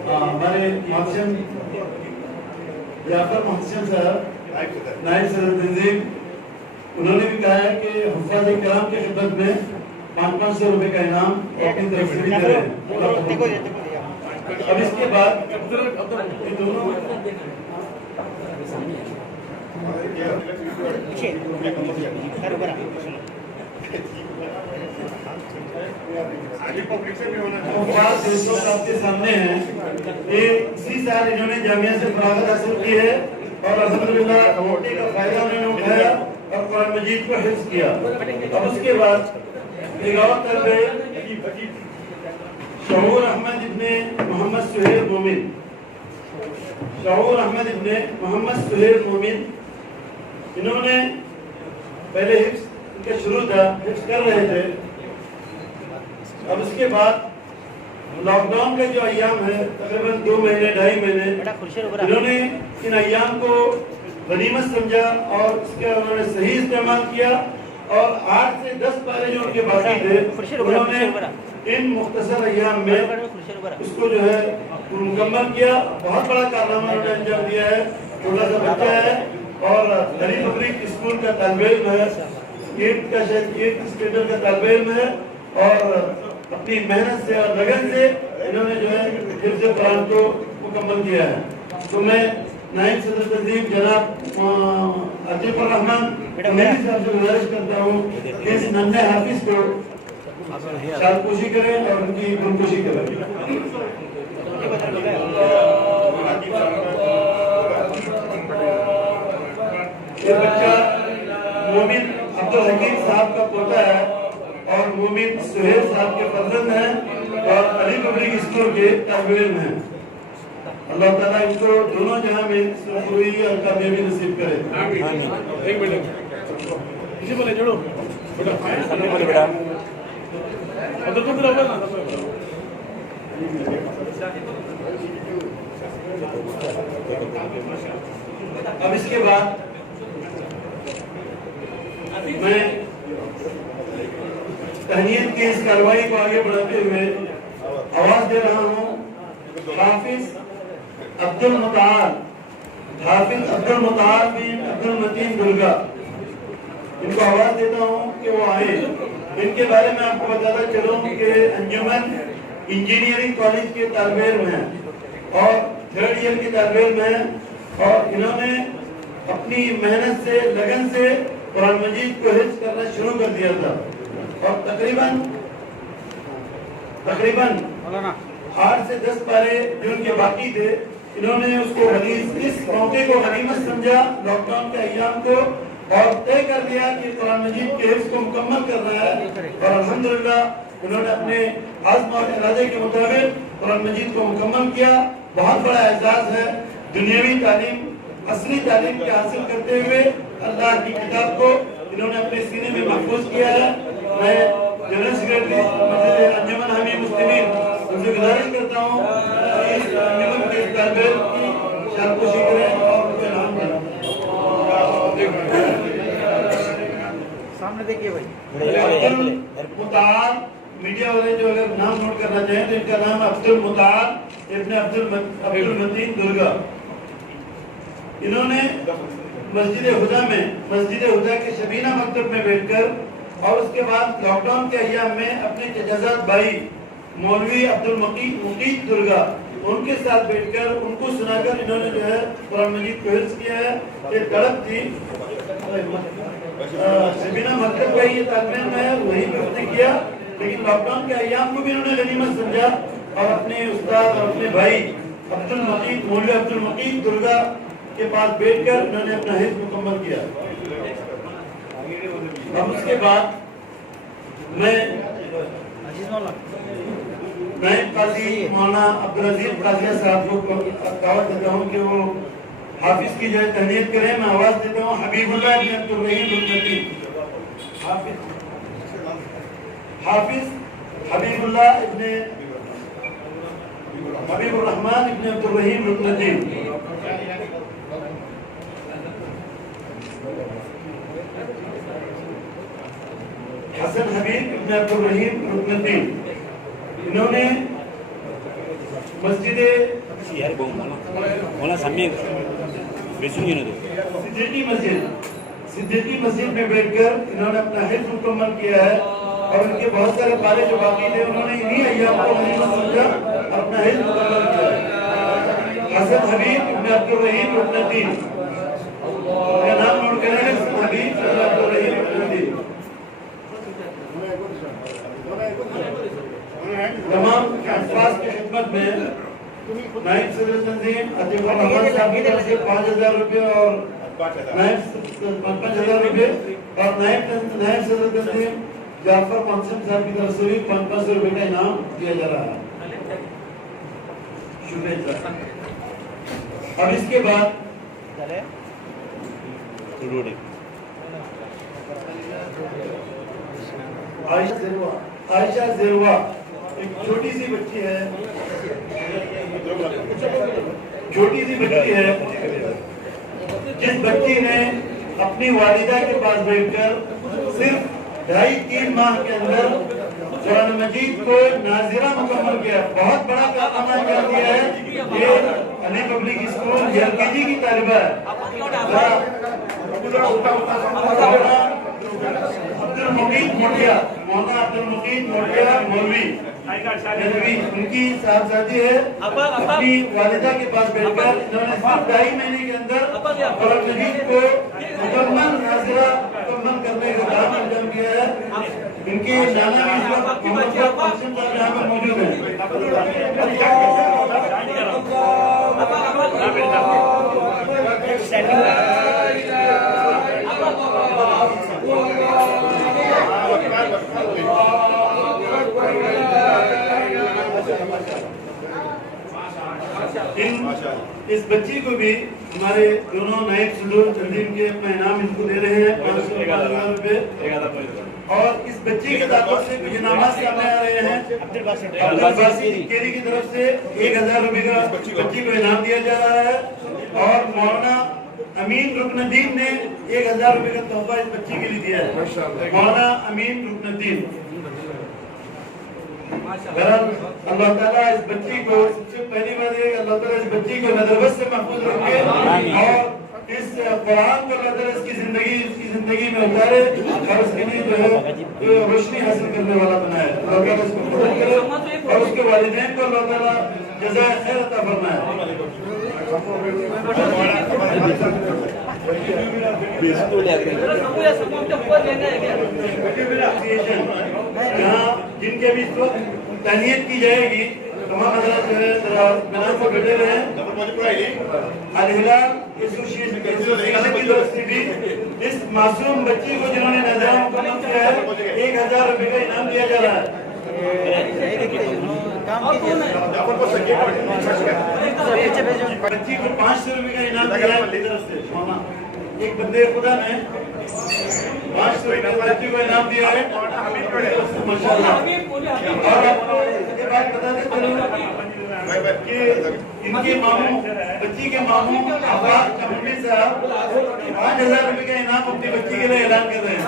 ہمارے محتشم جعفر محتشم صاحب نائب صدر تنظیم، انہوں نے بھی کہا ہے کہ حفاظ کرام کی خدمت میں 500 روپے کا انعام اپنی طرف سے بھی دے رہے ہیں۔ اب اس کے بعد یہ دونوں حفاظ دوستوں آپ کے سامنے ہیں۔ یہ اسی سال انہوں نے جامعہ سے فراغت حاصل کی ہے اور الحمدللہ موٹی کا فائدہ انہوں نے اٹھایا اور قرآن مجید کو حفظ کیا۔ اب اس کے بعد ایک اور طلبہ شعور احمد ابن محمد سہیل مومن، شعور احمد ابن محمد سہیل مومن، انہوں نے پہلے حفظ ان کا شروع تھا، حفظ کر رہے تھے۔ اب اس کے بعد لاک ڈاؤن کا جو ایام ہے تقریباً 2 مہینے 2.5 مہینے انہوں نے ان ایام کو غنیمت سمجھا اور اس کا انہوں نے صحیح استعمال کیا اور 8 سے 10 پارے جو ان کے باقی تھے انہوں نے ان مختصر ایام میں اس کو جو ہے مکمل کیا۔ بہت بڑا کارنامہ انہوں نے انجام دیا ہے छोटा सा बच्चा है और दिल्ली पब्लिक स्कूल का तालिब इल्म है, 8th स्टैंडर्ड का तालिब इल्म है और अपनी मेहनत से और लगन से इन्होंने जो है हिफ्ज़ कुरान को मुकम्मल किया है। तो मैं नायब सदर तंजीम जनाब अतीकुर रहमान मेरी साहब से गुजारिश करता हूँ कि इस नन्हे हाफिज को शादकुशी करें और उनकी गुलकुशी करें। ये बच्चा मोमिन अब्दुल हकीम साहब का पोता है और मोमिन सुहेल साहब के फर्जंद हैं और अली पब्लिक स्कूल के तालिब इल्म हैं। अल्लाह ताला इनको दोनों जहां में सुरखरुई और कामयाबी नसीब करे। एक मिनट इसी बोले जोड़ो बेटा उधर तो रहो ना। अब इसके बाद मैं तहनीत की इस कार्रवाई को आगे बढ़ाते हुए आवाज दे रहा हूँ हाफिज अब्दुल मुताल बिन अब्दुल मतीन दुर्गा। इनको आवाज देता हूँ कि वो आए। इनके बारे में आपको बताता चलूं कि अंजुमन इंजीनियरिंग कॉलेज के तालिब इल्म हैं और 3rd ईयर के तालिब इल्म हैं और इन्होंने अपनी मेहनत से लगन से कुरान मजीद को हिफ्ज़ करना शुरू कर दिया था और तकरीबन 8 से 10 पारे जो उनके बाकी थे, इन्होंने उसको इस मौके को गनीमत समझा लॉकडाउन के अय्याम को और तय कर लिया कि कुरान मजीद के हिफ्ज़ को मुकम्मल करना है और अल्हम्दुलिल्लाह उन्होंने अपने आज़म और इरादे के मुताबिक कुरान मजीद को मुकम्मल किया। बहुत बड़ा एहसास है दुनियावी तालीम असली तालीम के हासिल करते हुए अल्लाह की किताब को इन्होंने अपने सीने में महफूज किया है। मैं जनरल सेक्रेटरी अंजुमन हामी मुस्लिमीन उनसे गुजारिश करता हूँ कि इस अंजुमन के तालिब इल्म की शादकुशी करें और उनके नाम करें। सामने देखिए भाई मुताल मीडिया वाले जो अगर नाम नोट करना चाहें तो इनका नाम अब्दुल मुताल इब्न अब्दुल मतीन दुर्गा। इन्होंने मस्जिद हुदा के शबीना मकतब में बैठकर और उसके बाद लॉकडाउन के अय्याम में अपने जजात भाई मौलवी अब्दुल मुकीद दुर्गा उनके साथ बैठकर उनको सुनाकर इन्होंने जो है कुरान मजीद को हिफ्ज़ किया है। एक तड़प थी शबीना मकतब का ये तालिब है वहीं पे उसने किया, लेकिन लॉकडाउन के अय्याम को भी इन्होंने गनीमत समझा और अपने उस्ताद और अपने भाई मौलवी अब्दुल मुकीद दुर्गा के पास बैठकर उन्होंने अपना हिफ्ज़ मुकम्मल किया। अब उसके बाद मैं नायब काजी मौलाना अब्दुल अजीज काजिया साहब को दावत देता हूँ कि वो हाफिज की जो है तहनीत करें। मैं आवाज देता हूँ हबीबुल्लाह इब्न अब्दुल रहीम रुकनती। हाफिज हबीबुल्लाह इब्न हबीबुर रहमान इब्न अब्दुल रहीम रुकनती। हसन हबीब इब्न अब्दुल रहीम रुकनती। इन्होंने मस्जिद सिद्दीकी मस्जिद में बैठकर इन्होंने अपना हिफ्ज़ मुकम्मल किया है और उनके बहुत सारे पारे जो बाकी थे उन्होंने इन्हीं अय्याम को गनीमत समझा और अपना हिफ्ज़ मुकम्मल किया है। हसन हबीब इब्न अब्दुल रहीम रुकनती, उनका नाम नोट करें हसन हबीब इब्न अब्दुल रहीम रुकनती। तमाम अल्फाज की खिदमत में नायब सदर तंजीम अतीकुर रहमान साहब की तरफ से 5000 रुपये और नायब 5000 रुपये और नायब सदर तंजीम जाफर मोहसिन साहब की तरफ से भी 500 रुपये का इनाम दिया जा रहा है। शुक्रिया। अब इसके बाद आयशा ज़ेरवा एक छोटी सी बच्ची है जिस बच्ची ने अपनी वालिदा के पास बैठकर सिर्फ 2.5-3 माह के अंदर कुरान मजीद को नाज़िरा मुकम्मल किया। बहुत बड़ा कारनामा कर दिया है। ये अली पब्लिक स्कूल LKG की तालिबा है अब्दुल मुकीद मोटिया, मौलाना अब्दुल मुकीद मोटिया मौलवी नदवी, उनकी साहबजादी है। अपनी वालिदा के पास बैठकर इन्होंने सिर्फ 2.5 महीने के अंदर कुरान मजीद को मुकम्मल नाज़िरा मुकम्मल करने का काम अंजाम दिया है। इनके नाना भी इस वक्त मोहम्मद कासिम साहब यहाँ पर मौजूद हैं। इस बच्ची को भी हमारे दोनों नायब सदर तंजीम के अपना इनाम इनको दे रहे हैं 500 रुपए। और इस बच्ची के ताल्लुक से कुछ इनामात सामने आ रहे हैं। अब्दुल बासित केरी की तरफ से 1000 रुपए का बच्ची को इनाम दिया जा रहा है और मौलाना अमीन रुकनुद्दीन ने 1000 रुपए का तोहफा इस बच्ची के लिए दिया है। मौलाना अमीन रुकनुद्दीन। अल्लाह ताला इस बच्ची को सबसे पहली बात है अल्लाह ताला इस बच्ची को नदरबस से महफूज रखे और इस कुरान को अल्लाह ताला इसकी जिंदगी में उतारे और उसके लिए जो है रोशनी हासिल करने वाला बनाए। अल्लाह ताला इसको मदद करे और उसके वालिदैन को अल्लाह ताला जज़ाए खैर अता फरमाए। जहाँ जिनके भी इस वक्त तहनीत की जाएगी तमाम हज़रात जो है जरा मैदान पर बैठे रहे। अल हिलाल एसोसिएशन की तरफ से भी इस मासूम बच्ची को जिन्होंने नज़ारा मुकम्मल किया है 1000 रुपए का इनाम दिया जा रहा है। बच्ची को 500 रुपए का इनाम दिया है तरफ से। एक बंदे खुदा ने 500 रुपए बच्ची को इनाम दिया है माशाल्लाह। और आपको ये बात बताते चलूं कि इनके मामू बच्ची के मामू आफाक चमड़ी साहब 5000 रुपए का इनाम अपनी बच्ची के लिए ऐलान कर रहे हैं।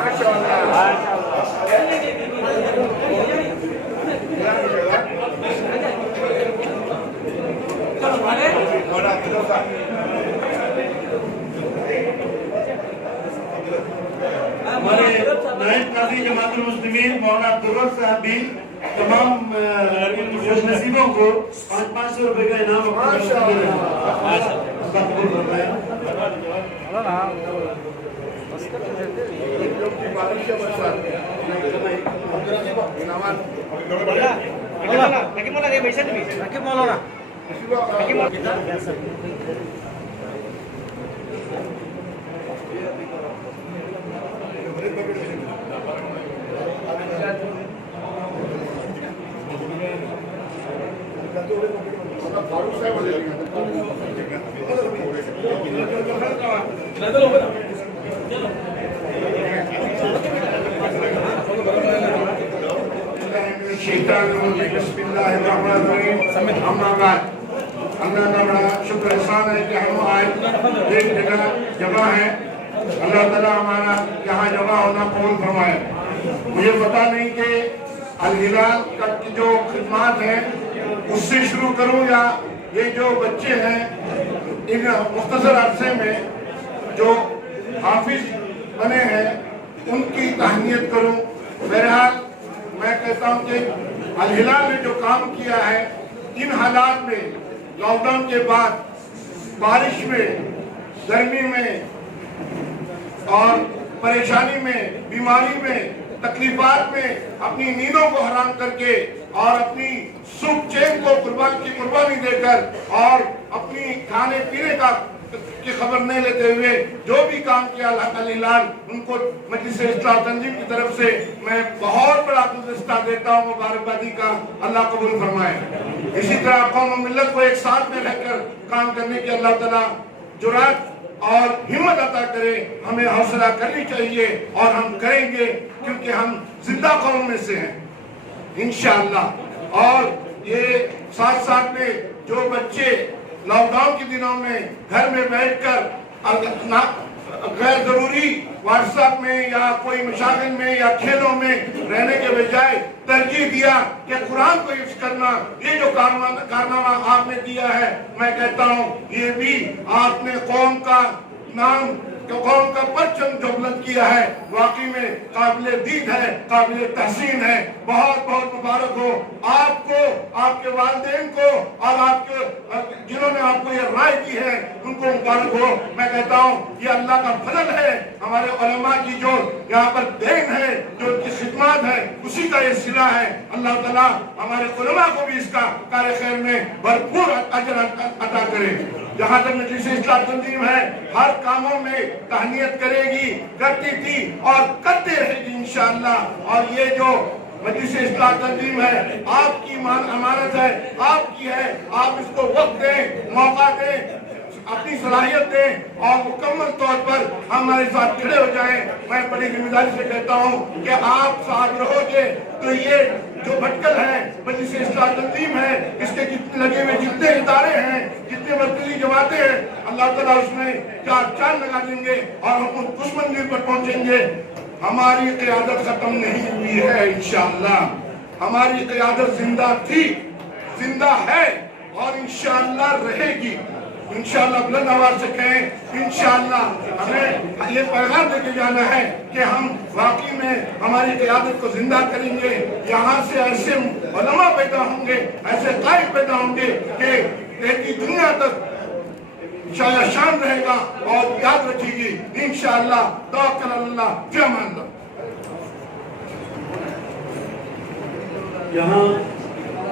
हमारे नायब काजी जमातुल मुस्लिमीन मौलाना अब्दुल साहब भी तमाम खुश नसीबों को 500 रुपए का इनाम अल्लाह का बड़ा शुक्र एहसान है कि हम आज एक जगह जमा है। अल्लाह ताला हमारा यहाँ जमा होना कबूल फरमाए। मुझे पता नहीं कि अल हिलाल का जो खिदमत है उससे शुरू करूँ या ये जो बच्चे हैं इन मुख्तसर अरसे में जो हाफिज बने हैं उनकी तहनीत करूँ। बहरहाल मैं कहता हूँ कि अल हिलाल ने जो काम किया है इन हालात में लॉकडाउन के बाद बारिश में गर्मी में और परेशानी में बीमारी में तकलीफात में अपनी नींदों को हराम करके और अपनी सुख चैन को कुर्बानी देकर और अपनी खाने पीने की खबर नहीं लेते हुए जो भी काम किया अल्लाह उनको मजलिस इस्लाह तंजीम की तरफ से मैं बहुत बड़ा गुज़िस्ता देता हूँ मुबारकबादी का। अल्लाह कबूल फरमाए। इसी तरह कौम और मिल्लत को एक साथ में रहकर काम करने की अल्लाह ताला जुरात और हिम्मत अता करे। हमें हौसला करनी चाहिए और हम करेंगे क्योंकि हम जिंदा कौम में से हैं इंशाअल्लाह। और ये साथ साथ में जो बच्चे लॉकडाउन के दिनों में घर में बैठकर गैर जरूरी व्हाट्सएप में या कोई मशागिल में या खेलों में रहने के बजाय तरजीह दिया कि कुरान को हिफ्ज़ करना, ये जो कारनामा आपने दिया है, मैं कहता हूँ ये भी आपने कौम का नाम, कौम का परचम जो बुलंद किया है, वाकई में काबिल दीद है, काबिल तहसीन है। बहुत बहुत मुबारक हो आपको, आपके वालिदैन को और आपके जिन्होंने आपको ये राय दी है उनको मुबारक हो। मैं कहता हूँ ये अल्लाह का फजल है, हमारे उलमा की जो यहाँ पर देन है, जो उनकी खिदमत है, उसी का ये सिला है। अल्लाह ताला हमारे उलमा को भी इसका कार्य खैर में भरपूर अजर अता करे। जहाँ तक मजलिस इस्लाह तंजीम है, हर कामों में तहनीयत करेगी, करती थी और करते रहेगी इंशाअल्लाह। और ये जो मजलिस इस्लाह तंजीम है, आपकी अमानत है, आपकी है, आप इसको वक्त दें, मौका दें, अपनी सलाहियत दें और मुकम्मल तौर पर हमारे साथ खड़े हो जाएं। मैं बड़ी जिम्मेदारी से कहता हूँ कि आप साथ रहोगे तो ये जो भटकल है, मजलिस इस्लाह तंजीम है, इसके जितने लगे हुए जितने इदारे हैं, जितने मरकजी जमातें हैं, अल्लाह ताला उसमें चार चांद लगा देंगे और हम उस मंजिल पर पहुंचेंगे। हमारी क़यादत खत्म नहीं हुई है इंशाअल्लाह, हमारी क़यादत जिंदा थी, जिंदा है और इंशाअल्लाह रहेगी। इंशाअल्लाह बुलंद आवाज से कहें इंशाअल्लाह। हमें ये पैगाम देके जाना है कि हम वाकई में हमारी क़यादत को जिंदा करेंगे। यहाँ से ऐसे उलमा पैदा होंगे, ऐसे कायद पैदा होंगे कि एक दुनिया तक इंशाअल्लाह शान रहेगा और याद रखेगी इंशाअल्लाह। तवक्कल अल्लाह, फी अमान। यहाँ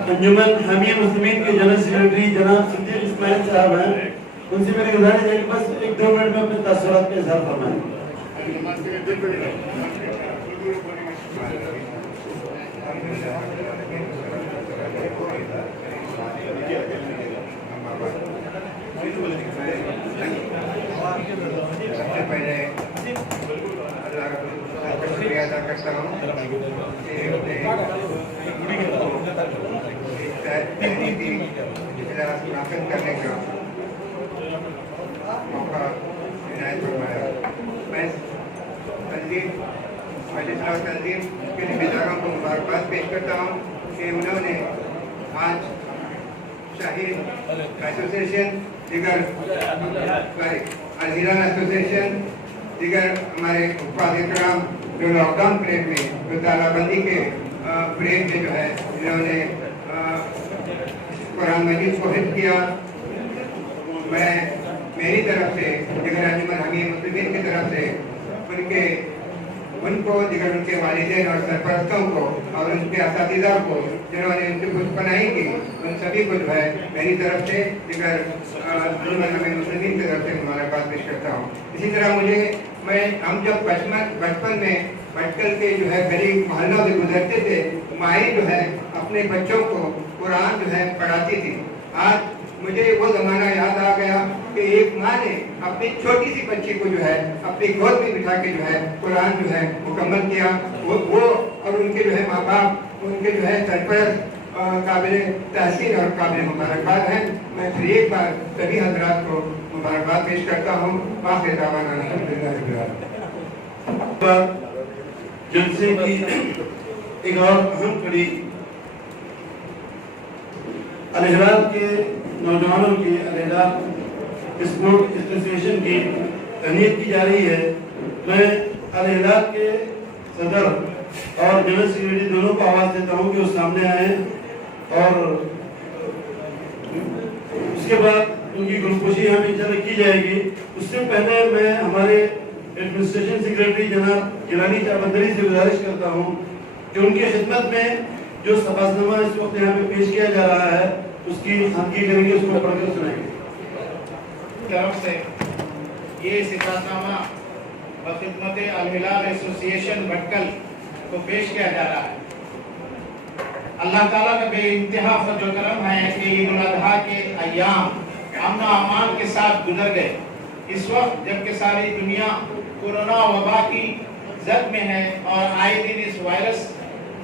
अंजुमन हमीद मुस्लिमीन के जनरल सेक्रेटरी जनाब सिद्दीक इस्माइल साहब हैं, उनसे मेरी गुजारिश है कि बस 1-2 मिनट में अपने तासुरात का इजहार फरमाएं। सबसे पहले अल्लाह का शुक्रिया अदा करता हूँ करने का मौका इनायत फरमाया। मैं तंजीम के जिम्मेदारों को मुबारकबाद पेश करता हूँ कि उन्होंने आज शाहीद एसोसिएशन, दिगर अलहिलाल एसोसिएशन, दिगर हमारे उपाध्यक्ष जो लॉकडाउन पीरियड में जो तालाबंदी के पीरियड में जो है इन्होंने कुरान मजीद को हिफ्ज़ किया। मैं मेरी तरफ से दिगर अंजुमन हमीद मुस्लिमीन की तरफ से उनको दिगर उनके वालिदैन और सरपरस्तों को और उनके असातिज़ा को जिन्होंने उनकी पुष्पनाई की, उन सभी को जो है मेरी तरफ से दिगर अंजुमन हमीद मुस्लिमीन की तरफ से मुबारकबाद पेश करता हूँ। इसी तरह हम जब बचपन में भटकल के जो है गली मोहल्लों से गुजरते थे, माएँ जो है अपने बच्चों को कुरान जो है पढ़ाती थी। आज मुझे वो ज़माना याद आ गया कि एक माँ ने अपनी छोटी सी बच्ची को जो है अपनी गोद में बिठा के जो है कुरान जो है मुकम्मल किया। वो और उनके जो है माँ बाप, उनके जो है सरपरस्त काबिल तहसीन और काबिल मुबारकबाद हैं। मैं फिर एक बार सभी हजरात को मुबारकबाद पेश करता हूँ। बाकी दावाना अल्हम्दुलिल्लाह। जलसे की एक और अहम कड़ी अल-हिलाल के नौजवानों की अल-हिलाल स्पोर्ट एसोसिएशन की तहनीत की जा रही है। मैं अल-हिलाल के सदर और जनरल सेक्रेटरी दोनों को आवाज़ देता हूँ कि वो सामने आए और उसके बाद उनकी गुलखुशी यहाँ पे इंशाल्लाह की जाएगी। उससे पहले मैं हमारे एडमिनिस्ट्रेशन सेक्रेटरी जनाब गिलानी चाबंदरी से गुजारिश करता हूँ कि उनकी खिदमत में जो सबासनामा इस वक्त यहाँ पे पेश किया जा रहा है उसकी खानगी करेंगे, उसको पढ़कर सुनाएंगे। तरफ से ये सिफातनामा बखिदमत अल-हिलाल एसोसिएशन भटकल को पेश किया जा रहा है। अल्लाह ताला का बेइंतहा फज़ल करम है कि ईद उल अज़हा के अय्याम अमन और अमान के साथ गुजर गए। इस वक्त जबकि सारी दुनिया कोरोना वबा की जद में है और आए दिन इस वायरस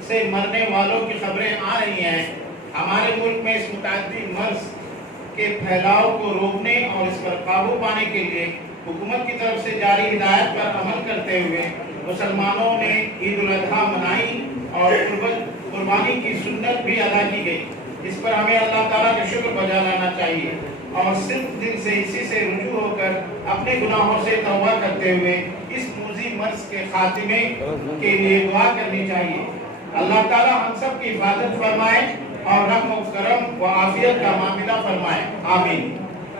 से मरने वालों की खबरें आ रही हैं, हमारे मुल्क में इस मुतादी मर्ज के फैलाव को रोकने और इस पर काबू पाने के लिए हुकूमत की तरफ से जारी हिदायत पर अमल करते हुए मुसलमानों ने ईद उल अजहा मनाई और कुर्बानी की सुन्नत भी अदा की गई। इस पर हमें अल्लाह ताला का शुक्र बजा लाना चाहिए और सिर्फ दिल से इसी से रुजू होकर अपने गुनाहों से तौबा करते हुए इस मूजी मर्ज के खात्मे के लिए दुआ करनी चाहिए। अल्लाह ताला हम सब की हिफाजत फरमाए और रहम करम व आफियत का मामिला फरमाए, आमीन।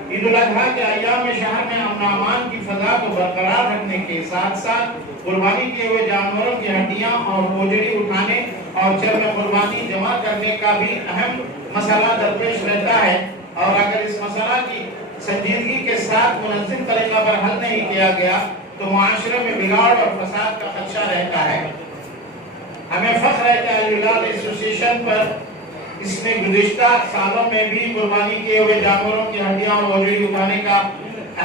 ईद उल अजहा के अय्याम शहर में अमन अमान की फजा को बरकरार रखने के साथ साथ कुर्बानी किए हुए जानवरों की हड्डियां और मोजड़ी उठाने और चर्म कुर्बानी जमा करने का भी अहम मसला दरपेश रहता है और अगर इस मसला की संजीदगी के साथ मुनज़्ज़म तरीका पर हल नहीं किया गया तो मुआशरे में बिगाड़ और फसाद का खदशा रहता है। हमें फख्र है कि अल हिलाल एसोसिएशन पर इसने गुज़िश्ता सालों में भी कुर्बानी किए हुए जानवरों की हड्डियां और मोजड़ी उठाने का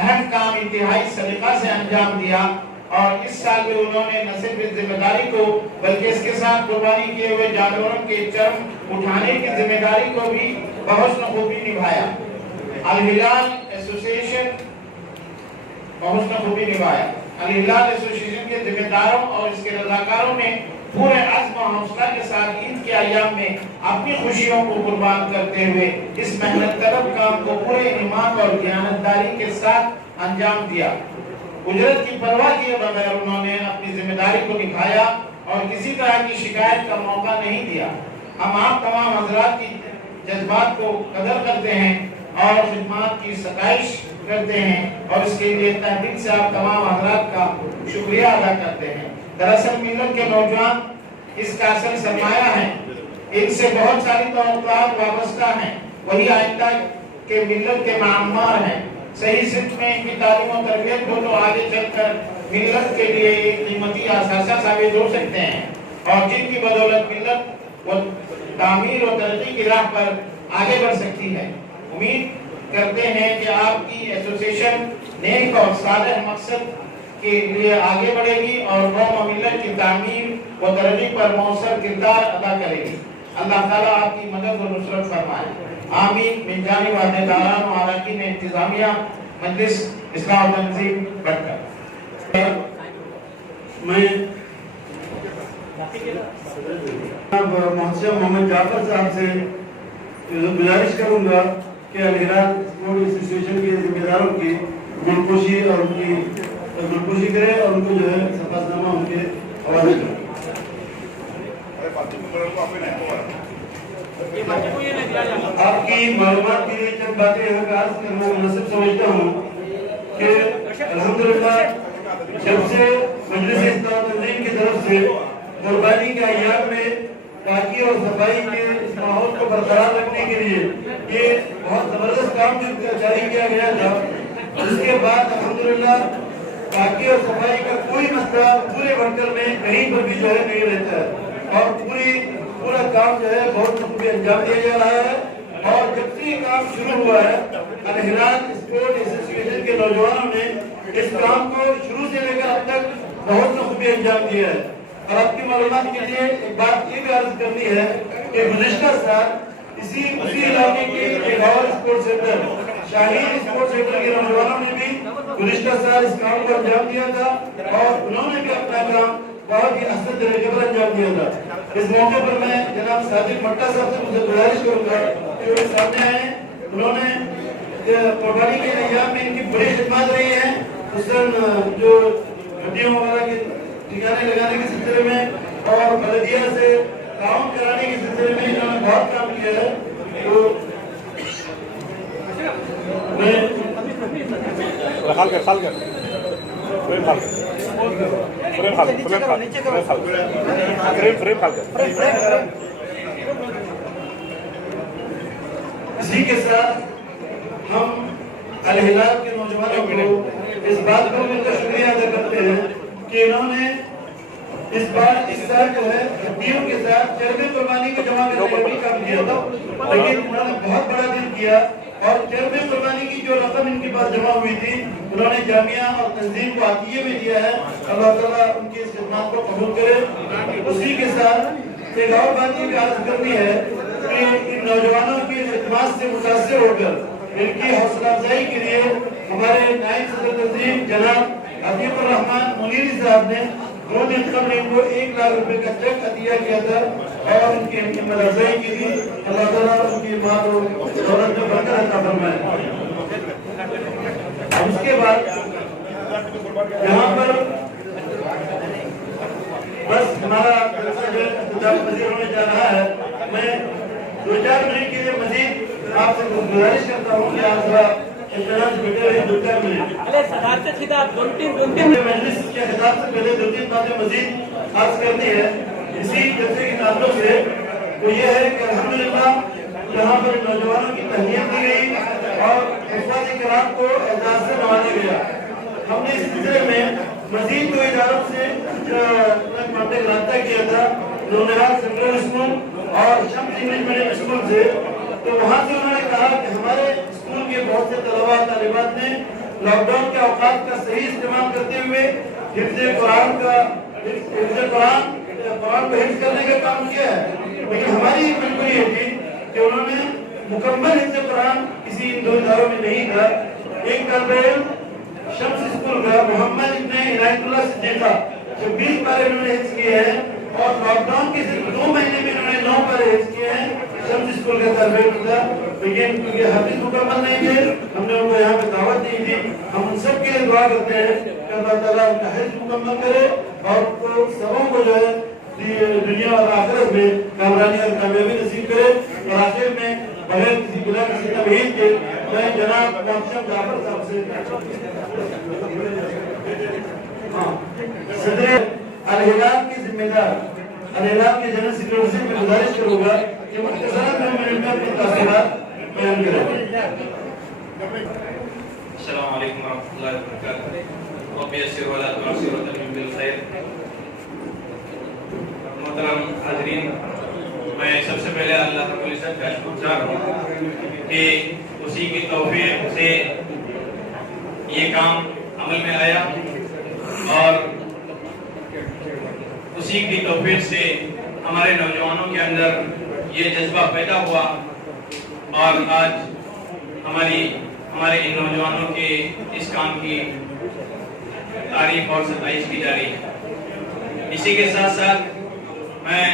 अहम काम इंतहाई सलीका से अंजाम दिया और इस साल भी उन्होंने न सिर्फ इस जिम्मेदारी को बल्कि इसके साथ कुर्बानी किए हुए जानवरों के चर्म उठाने की जिम्मेदारी को भी बहुत खूबी निभाया। अल हिलाल एसोसिएशन बहुत खूबी निभाया। अल हिलाल एसोसिएशन के जिम्मेदारों और इसके रज़ाकारों ने पूरे अज़्म और हौसला के साथ ईद के अय्याम में अपनी खुशियों को कुर्बान करते हुए इस मेहनत तलब काम को पूरे ईमान और दयानतदारी के साथ अंजाम दिया। उजरत की परवाह किए बगैर उन्होंने अपनी जिम्मेदारी को निभाया और किसी तरह की शिकायत का मौका नहीं दिया। हम आप तमाम हज़रात की जज्बात को कदर करते हैं और खिदमत की सताइश करते हैं और इसके लिए तहरीक से आप तमाम हज़रात का शुक्रिया अदा करते हैं। दरअसल मिल्लत के नौजवान इसका असल सरमाया है, इनसे बहुत सारी तवक्कुआत वाबस्ता हैं, वही आइंदा के मिल्लत के मामार हैं। सही सिद्ध में इनकी तालीम और तरबियत हो तो आगे चलकर मिल्लत के लिए एक कीमती असासा साबित हो सकते हैं और जिनकी बदौलत मिल्लत वो तामीर और तरक्की की राह पर आगे बढ़ सकती है। उम्मीद करते हैं कि आपकी एसोसिएशन नेक और सालेह मकसद के लिए आगे बढ़ेगी और कौम और मिल्लत की तामीर व तरक्की पर मौसर किरदार अदा करेगी। अल्लाह ताला आपकी मदद और नुसरत फरमाए, आमीन। मिन जानिब अहदेदारान व अरकान इंतजामिया मजलिस इस्लाह तंजीम भटकर। मैं मोहम्मद जाफर साहब से गुजारिश करूंगा कि अल हिलाल स्पोर्ट एसोसिएशन के जिम्मेदारों की गुलपोशी और उनकी गुलपोशी करें और उनको जो है सफासनामा उनके हवाले करें। आपकी मालूमात के लिए चंद बातें यहाँ का अर्ज करना मुनासिब समझता हूँ कि अल्हम्दुलिल्लाह जब से मजलिस इस्लाह तंजीम की तरफ से कुर्बानी के अय्याम में पाकी और सफाई के इस माहौल को बरकरार रखने के लिए ये बहुत जबरदस्त काम जो जारी किया गया था, उसके बाद अल्हम्दुलिल्लाह पाकी और सफाई का कोई मसला पूरे वर्कर में कहीं पर भी जो है नहीं रहता है और पूरा काम जो है बहुत बखूबी अंजाम दिया जा रहा है। और जब से ये काम शुरू हुआ है अल हिलाल स्पोर्ट एसोसिएशन के नौजवानों ने इस काम को शुरू से लेकर अब तक बहुत बखूबी अंजाम दिया है। और आपकी मालूमात के लिए एक बात ये भी अर्ज करनी है कि गुज़िश्ता साल उसी इलाके के एक और sports centre Shaheen sports centre के नौजवानों ने भी गुज़िश्ता साल इस काम को अंजाम दिया था और उन्होंने भी अपना काम बहुत ही असल तरीके पर अंजाम दिया था। इस मौके पर मैं जनाब सादिक मट्टा साहब से मुझे गुजारिश करूंगा कि वो सामने आए। उन्होंने कुर्बानी के अय्याम में इनकी बड़ी खिदमत रही है, खुसूसन जो हड्डियों वगैरह के ठिकाने लगाने के सिलसिले में और बलदिया से काम कराने के सिलसिले में इन्होंने बहुत काम किया है। तो इसी के साथ हम अल हिलाल के नौजवानों को इस बात पर उनका शुक्रिया अदा करते हैं कि इन्होंने इस साल जो है हड्डियों के साथ चर्बी कुर्बानी को जमा करने का भी काम किया था, लेकिन उन्होंने बहुत बड़ा दिल किया और चर्बी कुर्बानी की जो रकम इनके पास जमा हुई थी उन्होंने जामिया और तंजीम को आतिये में दिया है। अल्लाह ताला उनकी इस खिदमत को कबूल करे। उसी के साथ एक और बात ये भी अर्ज करनी है कि इन नौजवानों की खिदमत से मुतासिर होकर ان کی حوصلہ افزائی کے لیے ہمارے نائب صدر تنظیم جناب عطیف الرحمان منیری صاحب نے 2 دن قبل ان کو 1 لاکھ روپے کا چیک عطیہ کیا تھا اور ان کی ہمت افزائی کی تھی. اللہ تعالیٰ ان کی مال و دولت میں برکت عطا فرمائے. اس کے بعد یہاں پر بس ہمارا جلسہ جو اختتام پذیر ہونے جا رہا ہے. میں 2-4 منٹ کے لیے مزید آپ سے گزارش کرتا ہوں کہ آپ ذرا اطمینان سے بیٹھے رہے 2-4 منٹ. مجلس کے خطاب سے پہلے 2-3 باتیں مزید خاص کرنی ہے اسی جلسے کے تعلق سے. وہ یہ ہے کہ الحمدللہ یہاں پر نوجوانوں کی تہنیت دی گئی اور حفاظ کرام کو اعزاز سے نوازا گیا. ہم نے اس سلسلے میں مزید 2 اداروں سے کانٹیکٹ رابطہ کیا تھا, نونہال سینٹرل اسکول اور شمس انگلش میڈیم اسکول سے. تو وہاں سے انہوں نے کہا کہ ہمارے اسکول کے بہت سے طلباء طالبات نے لاک ڈاؤن کے اوقات کا صحیح استعمال کرتے ہوئے قرآن کو حفظ کرنے کا کام کیا ہے. لیکن ہماری بالکل یہ تھی کہ انہوں نے مکمل حفظ قرآن کسی ان 2 اداروں میں نہیں تھا. ایک طالب علم شمس اسکول کا محمد ابن عنایت اللہ صدیقہ 26 پارے انہوں نے حفظ کیے ہیں اور لاک ڈاؤن کے صرف 2 مہینے میں انہوں نے 9 پارے حفظ کیے ہیں. شمس اسکول کا طالب علم تھا لیکن کیونکہ حافظ مکمل نہیں تھے ہم نے ان کو یہاں پہ دعوت نہیں دی. ہم ان سب کے لیے دعا کرتے ہیں کہ اللہ تعالیٰ ان کا حفظ مکمل کرے اور سبوں کو جو ہے دنیا اور آخرت میں کامرانی اور کامیابی نصیب کرے. اور آخر میں بغیر کسی بلا کسی تمہید کے میں جناب محترم جعفر صاحب سے صدر الہلال کے ذمہ دار الہلال کے جنرل سیکریٹری سے میں گزارش کروں گا کہ مختصراً 2 منٹ میں اپنی تاثرات بیان کریں. السلام علیکم ورحمۃ اللہ وبرکاتہ. رب یسر ولا تعسر وتمم بالخیر. محترم حاضرین, میں سب سے پہلے اللہ رب العزت کا شکر گزار ہوں کہ اسی کی توفیق سے یہ کام عمل میں آیا اور اسی کی توفیق سے ہمارے نوجوانوں کے اندر یہ جذبہ پیدا ہوا اور آج ہمارے ان نوجوانوں کے اس کام کی تعریف اور ستائش کی جا رہی ہے. اسی کے ساتھ ساتھ میں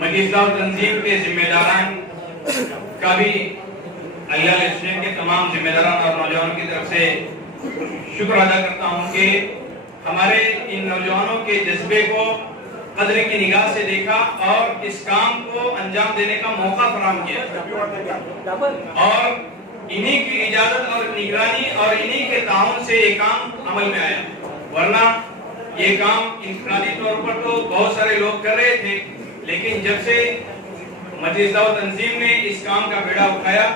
مجلس دعوت تنظیم کے ذمہ داران کا بھی الہلال اسٹوڈنٹ کے تمام ذمہ داران اور نوجوانوں کی طرف سے شکر ادا کرتا ہوں کہ ہمارے ان نوجوانوں کے جذبے کو قدر کی نگاہ سے دیکھا اور اس کام کو انجام دینے کا موقع فراہم کیا اور انہی کی اجازت اور نگرانی اور انہی کے تعاون سے یہ کام عمل میں آیا. ورنہ یہ کام انفرادی طور پر تو بہت سارے لوگ کر رہے تھے لیکن جب سے مجلس دعوت تنظیم نے اس کام کا بیڑا اٹھایا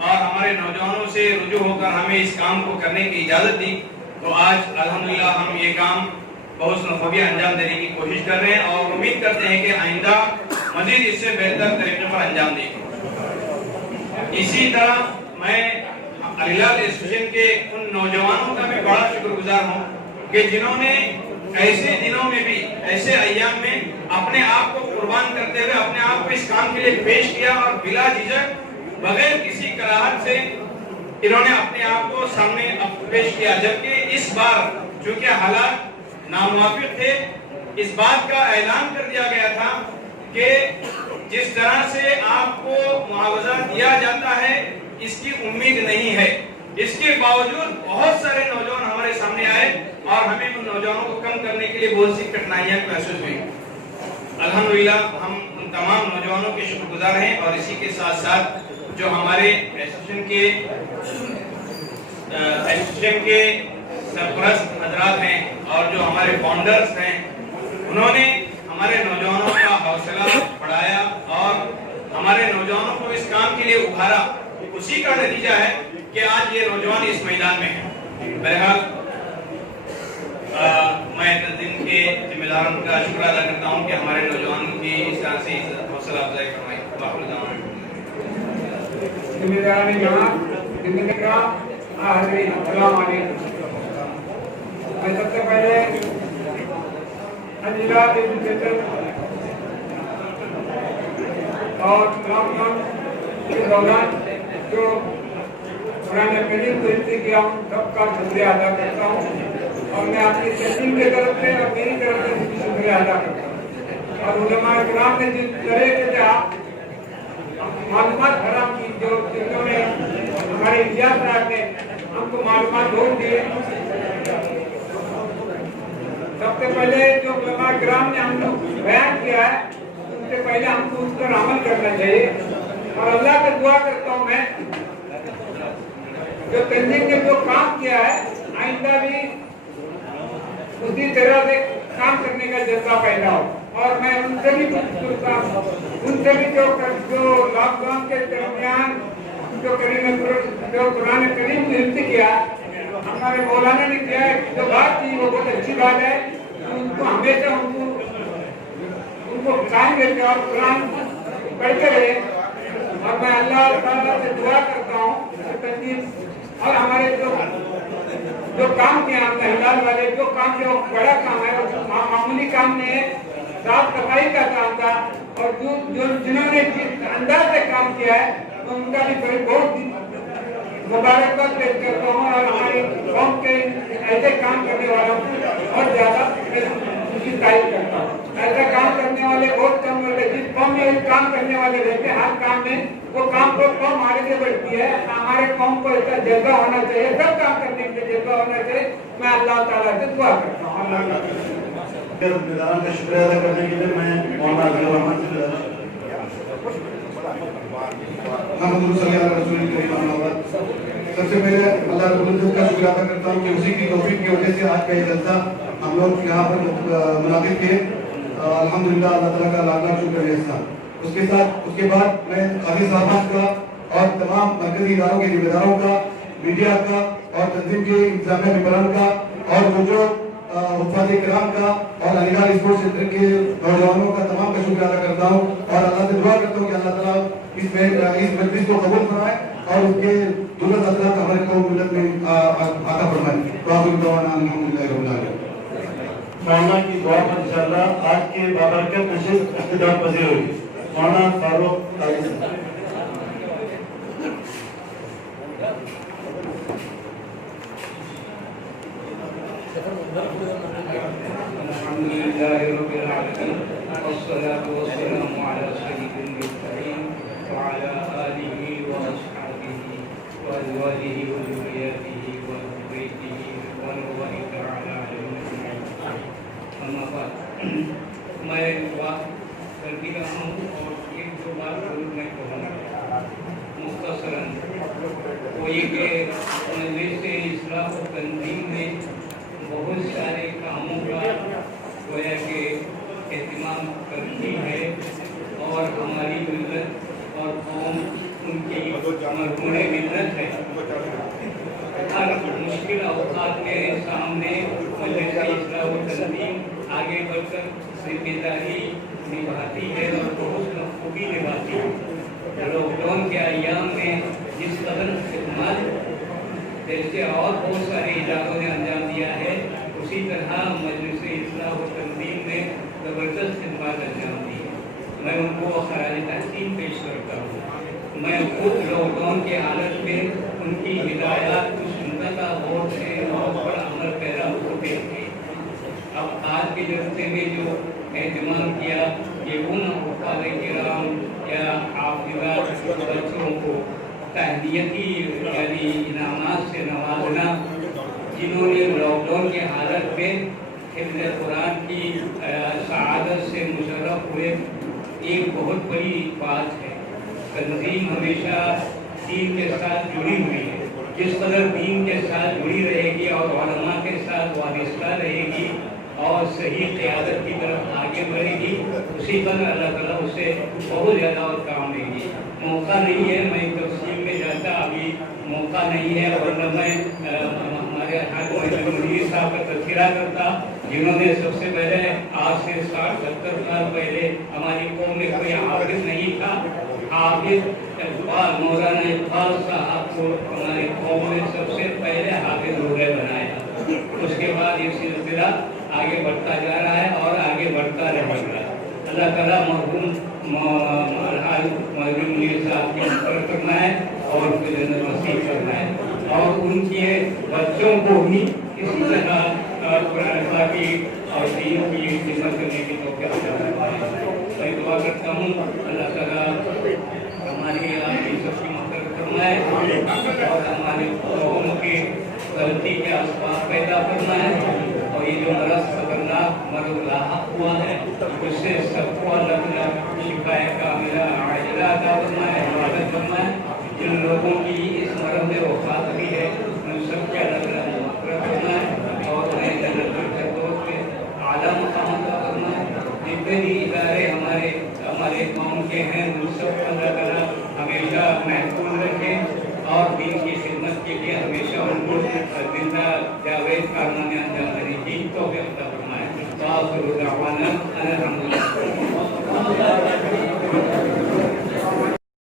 اور ہمارے نوجوانوں سے رجوع ہو کر ہمیں اس کام کو کرنے کی اجازت دی تو آج الحمدللہ ہم یہ کام بحسن خوبی انجام دینے کی کوشش کر رہے ہیں اور امید کرتے ہیں کہ آئندہ مزید اس سے بہتر طریقے پر انجام دیں گے. اسی طرح میں الہلال ایسوسی کے ان نوجوانوں کا بھی بڑا شکر گزار ہوں کہ جنہوں نے ایسے دنوں میں بھی ایسے ایام میں اپنے آپ کو قربان کرتے ہوئے اپنے آپ کو اس کام کے لیے پیش کیا اور بلا جھجک بغیر کسی کراہت سے انہوں نے اپنے آپ کو سامنے پیش کیا. جبکہ اس بار چونکہ حالات ناموافق تھے اس بات کا اعلان کر دیا گیا تھا کہ جس طرح سے آپ کو معاوضہ دیا جاتا ہے اس کی امید نہیں ہے. اس کے باوجود بہت سارے نوجوان ہمارے سامنے آئے اور ہمیں ان نوجوانوں کو کم کرنے کے لیے بہت سی کٹھنائیاں محسوس ہوئی. الحمدللہ ہم ان تمام نوجوانوں کے شکر گزار ہیں اور اسی کے ساتھ ساتھ جو ہمارے ایسوسیشن کے سرپرست حضرات ہیں اور جو ہمارے فاؤنڈرز ہیں انہوں نے ہمارے نوجوانوں کا حوصلہ بڑھایا اور ہمارے نوجوانوں کو اس کام کے لیے ابھارا. اسی کا نتیجہ ہے کہ آج یہ نوجوان اس میدان میں ہیں. بہرحال میں تنظیم کے ذمہ داروں کا شکر ادا کرتا ہوں کہ ہمارے نوجوانوں کی اس طرح سے حوصلہ افزائی فرمائی. السلام علیکم. میں سب سے پہلے الہلال ایجوکیشن اور لاک ڈاؤن کے دوران جو तंजीम को हिस्से किया हूँ, सबका शुक्रिया अदा करता हूँ और मैं अपनी तंजीम की तरफ से और मेरी तरफ से भी शुक्रिया अदा करता हूँ। और उलमा इकराम ने जिस तरह से आप मालूमात फराहम की, जो जिन्होंने हमारे इतिहास साहब ने हमको मालूमात ढूंढ दिए। सबसे पहले जो उलमा इकराम ने हमको बयान किया है, उससे पहले हमको उस पर अमल करना चाहिए। और अल्लाह से दुआ करता हूँ मैं, जो तंजीम ने जो काम किया है, आइंदा भी उसी तरह से काम करने का जज्बा पैदा हो। और मैं उनसे भी जो लॉकडाउन के दरमियान जो कुरान करीम को हिफ्ज़ किया, हमारे मौलाना ने किया है, जो बात की वो बहुत अच्छी बात है। उनको हमेशा उनको कायम रखे और कुरान पढ़ते रहे। और मैं अल्लाह ताला से दुआ करता हूँ और हमारे जो काम किए हमने हिलाल वाले, जो काम जो बड़ा काम है, मामूली काम नहीं है, साफ सफाई का काम था। और जिन्होंने जिस अंदाज से काम किया है, तो उनका भी बहुत मुबारकबाद पेश करता हूँ। और हमारी कौम के ऐसे काम करने वालों को और ज्यादा उनकी तारीफ करता हूँ। ऐसा काम करने वाले बहुत कम होते, जिस कौम में काम करने वाले रहते हैं, हर काम में वो काम को कौम आगे बढ़ती है। हमारे कौम को ऐसा जज्बा होना चाहिए, सब काम करने के लिए जज्बा होना चाहिए। मैं अल्लाह ताला से दुआ करता हूँ। निदान का शुक्रिया अदा करने के लिए मैं मौलाना अब्दुल रहमान से सबसे पहले अल्लाह रब्बुल इज्जत का शुक्रिया अदा करता हूँ कि उसी की तौफीक की वजह से आज का ये जलसा हम लोग यहाँ पर मुनाकिद किए। अल्हम्दुलिल्लाह, अल्लाह ताला का लाख लाख शुक्र है। उसके बाद मैं काजी साहबान का और तमाम मरकजी इदारों के जिम्मेदारों का, मीडिया का और तंजीम के इंतजामिया मेंबरान का और जो हुफ़ाज़ किराम का और अलीगढ़ स्पोर्ट्स सेंटर के नौजवानों का तमाम का शुक्रिया अदा करता हूँ। और अल्लाह से दुआ करता हूँ कि अल्लाह ताला इस मजलिस को कबूल फरमाए और उसके दुर्लभ असरात हमारे कौम मिलत में आता फरमाए। मौलाना की दुआ पर इंशाअल्लाह आज के बाबरकत नशिस्त इख्तिताम पजीर होगी। मौलाना फारूक काजी साहब। मैं बात करती रहा हूँ और एक दो बात जरूर मैं कहूँगा मुख्तसरन। वो ये कि मजलिस इस्लाह व तंजीम में बहुत सारे कामों का गोया के एहतमाम करती है और हमारी मिल्लत और कौम उनकी मरहूम मिल्लत है। हर मुश्किल औकात के सामने मजलिस इस्लाह व तंजीम आगे बढ़कर जिम्मेदारी निभाती है और बहुत बखूबी निभाती है। लॉकडाउन के अय्याम में जिस कदर खिदमत जैसे और बहुत सारे इदारों ने अंजाम दिया है, उसी तरह मजलिस इस्लाह व तंजीम ने ज़बरदस्त खिदमत अंजाम दी है। मैं उनको खराज तहसीन पेश करता हूँ। मैं खुद लॉकडाउन के हालत में उनकी हिदायत को सुनता था, बहुत से बहुत बड़ा अमल पैदा होते थे। अब आज के जलसे में जो एहतमाम किया, ये उन हुफ़ाज़ किराम या हाफ़िज़ा बच्चों को तहनीती यानी इनामात से नवाजना, जिन्होंने लॉकडाउन के हालत में हिफ्ज़ कुरान की सआदत से मुशर्रफ हुए। एक बहुत बड़ी बात है। तंजीम हमेशा दीन के साथ जुड़ी हुई है। जिस कदर दीन के साथ जुड़ी रहेगी और उलमा के साथ वाबस्ता रहेगी और सही क़यादत की तरफ आगे बढ़ेगी, उसी कदर अल्लाह ताला उससे बहुत ज़्यादा और काम देगी। मौका नहीं है मैं तफसील में जाता, अभी मौका नहीं है, वरना मैं हमारे मुनीर साहब का तज़किरा करता, जिन्होंने सबसे पहले आज से 60-70 साल पहले हमारी कौम में कोई हाफिज़ नहीं था। हाफिज़ मौलाना इक़बाल साहब को हमारी कौम में सबसे पहले हाफिज़ बनाया। उसके बाद ये सिलसिला आगे बढ़ता जा रहा है और आगे बढ़ता रहेगा। अल्लाह ताला मरहूम मुनीर साहब की मग़फ़िरत फरमाए और उनको जन्नत नसीब फरमाए। और उनके बच्चों को भी इसी तरह कुरान की और दीन की खिदमत करने की तौफीक अता फरमाए। मैं दुआ करता हूँ अल्लाह ताला हमारी आपकी सबकी मदद फरमाए और हमारे लोगों के गलती के असबाब पैदा फरमाए और ये जो मरज खतरनाक मरज लाहक हुआ है उससे सबको अल्लाह ताला शिफाए कामिला आजिला अता फरमाए, हिफाजत फरमाए। जिन लोगों की इस मरज में वफात हुई है उन सबके अल्लाह ताला मग़फ़िरत फरमाए और उन्हें जन्नतुल फिरदौस में आला मक़ाम अता फरमाए। जितने भी इदारे हमारे कौम के हैं उन सब अल्लाह ताला हमेशा महफूज रखे और दीन की खिदमत के लिए हमेशा उनको जिंदा जावेद कारनामे अंजाम देने की तौफीक अता फरमाए।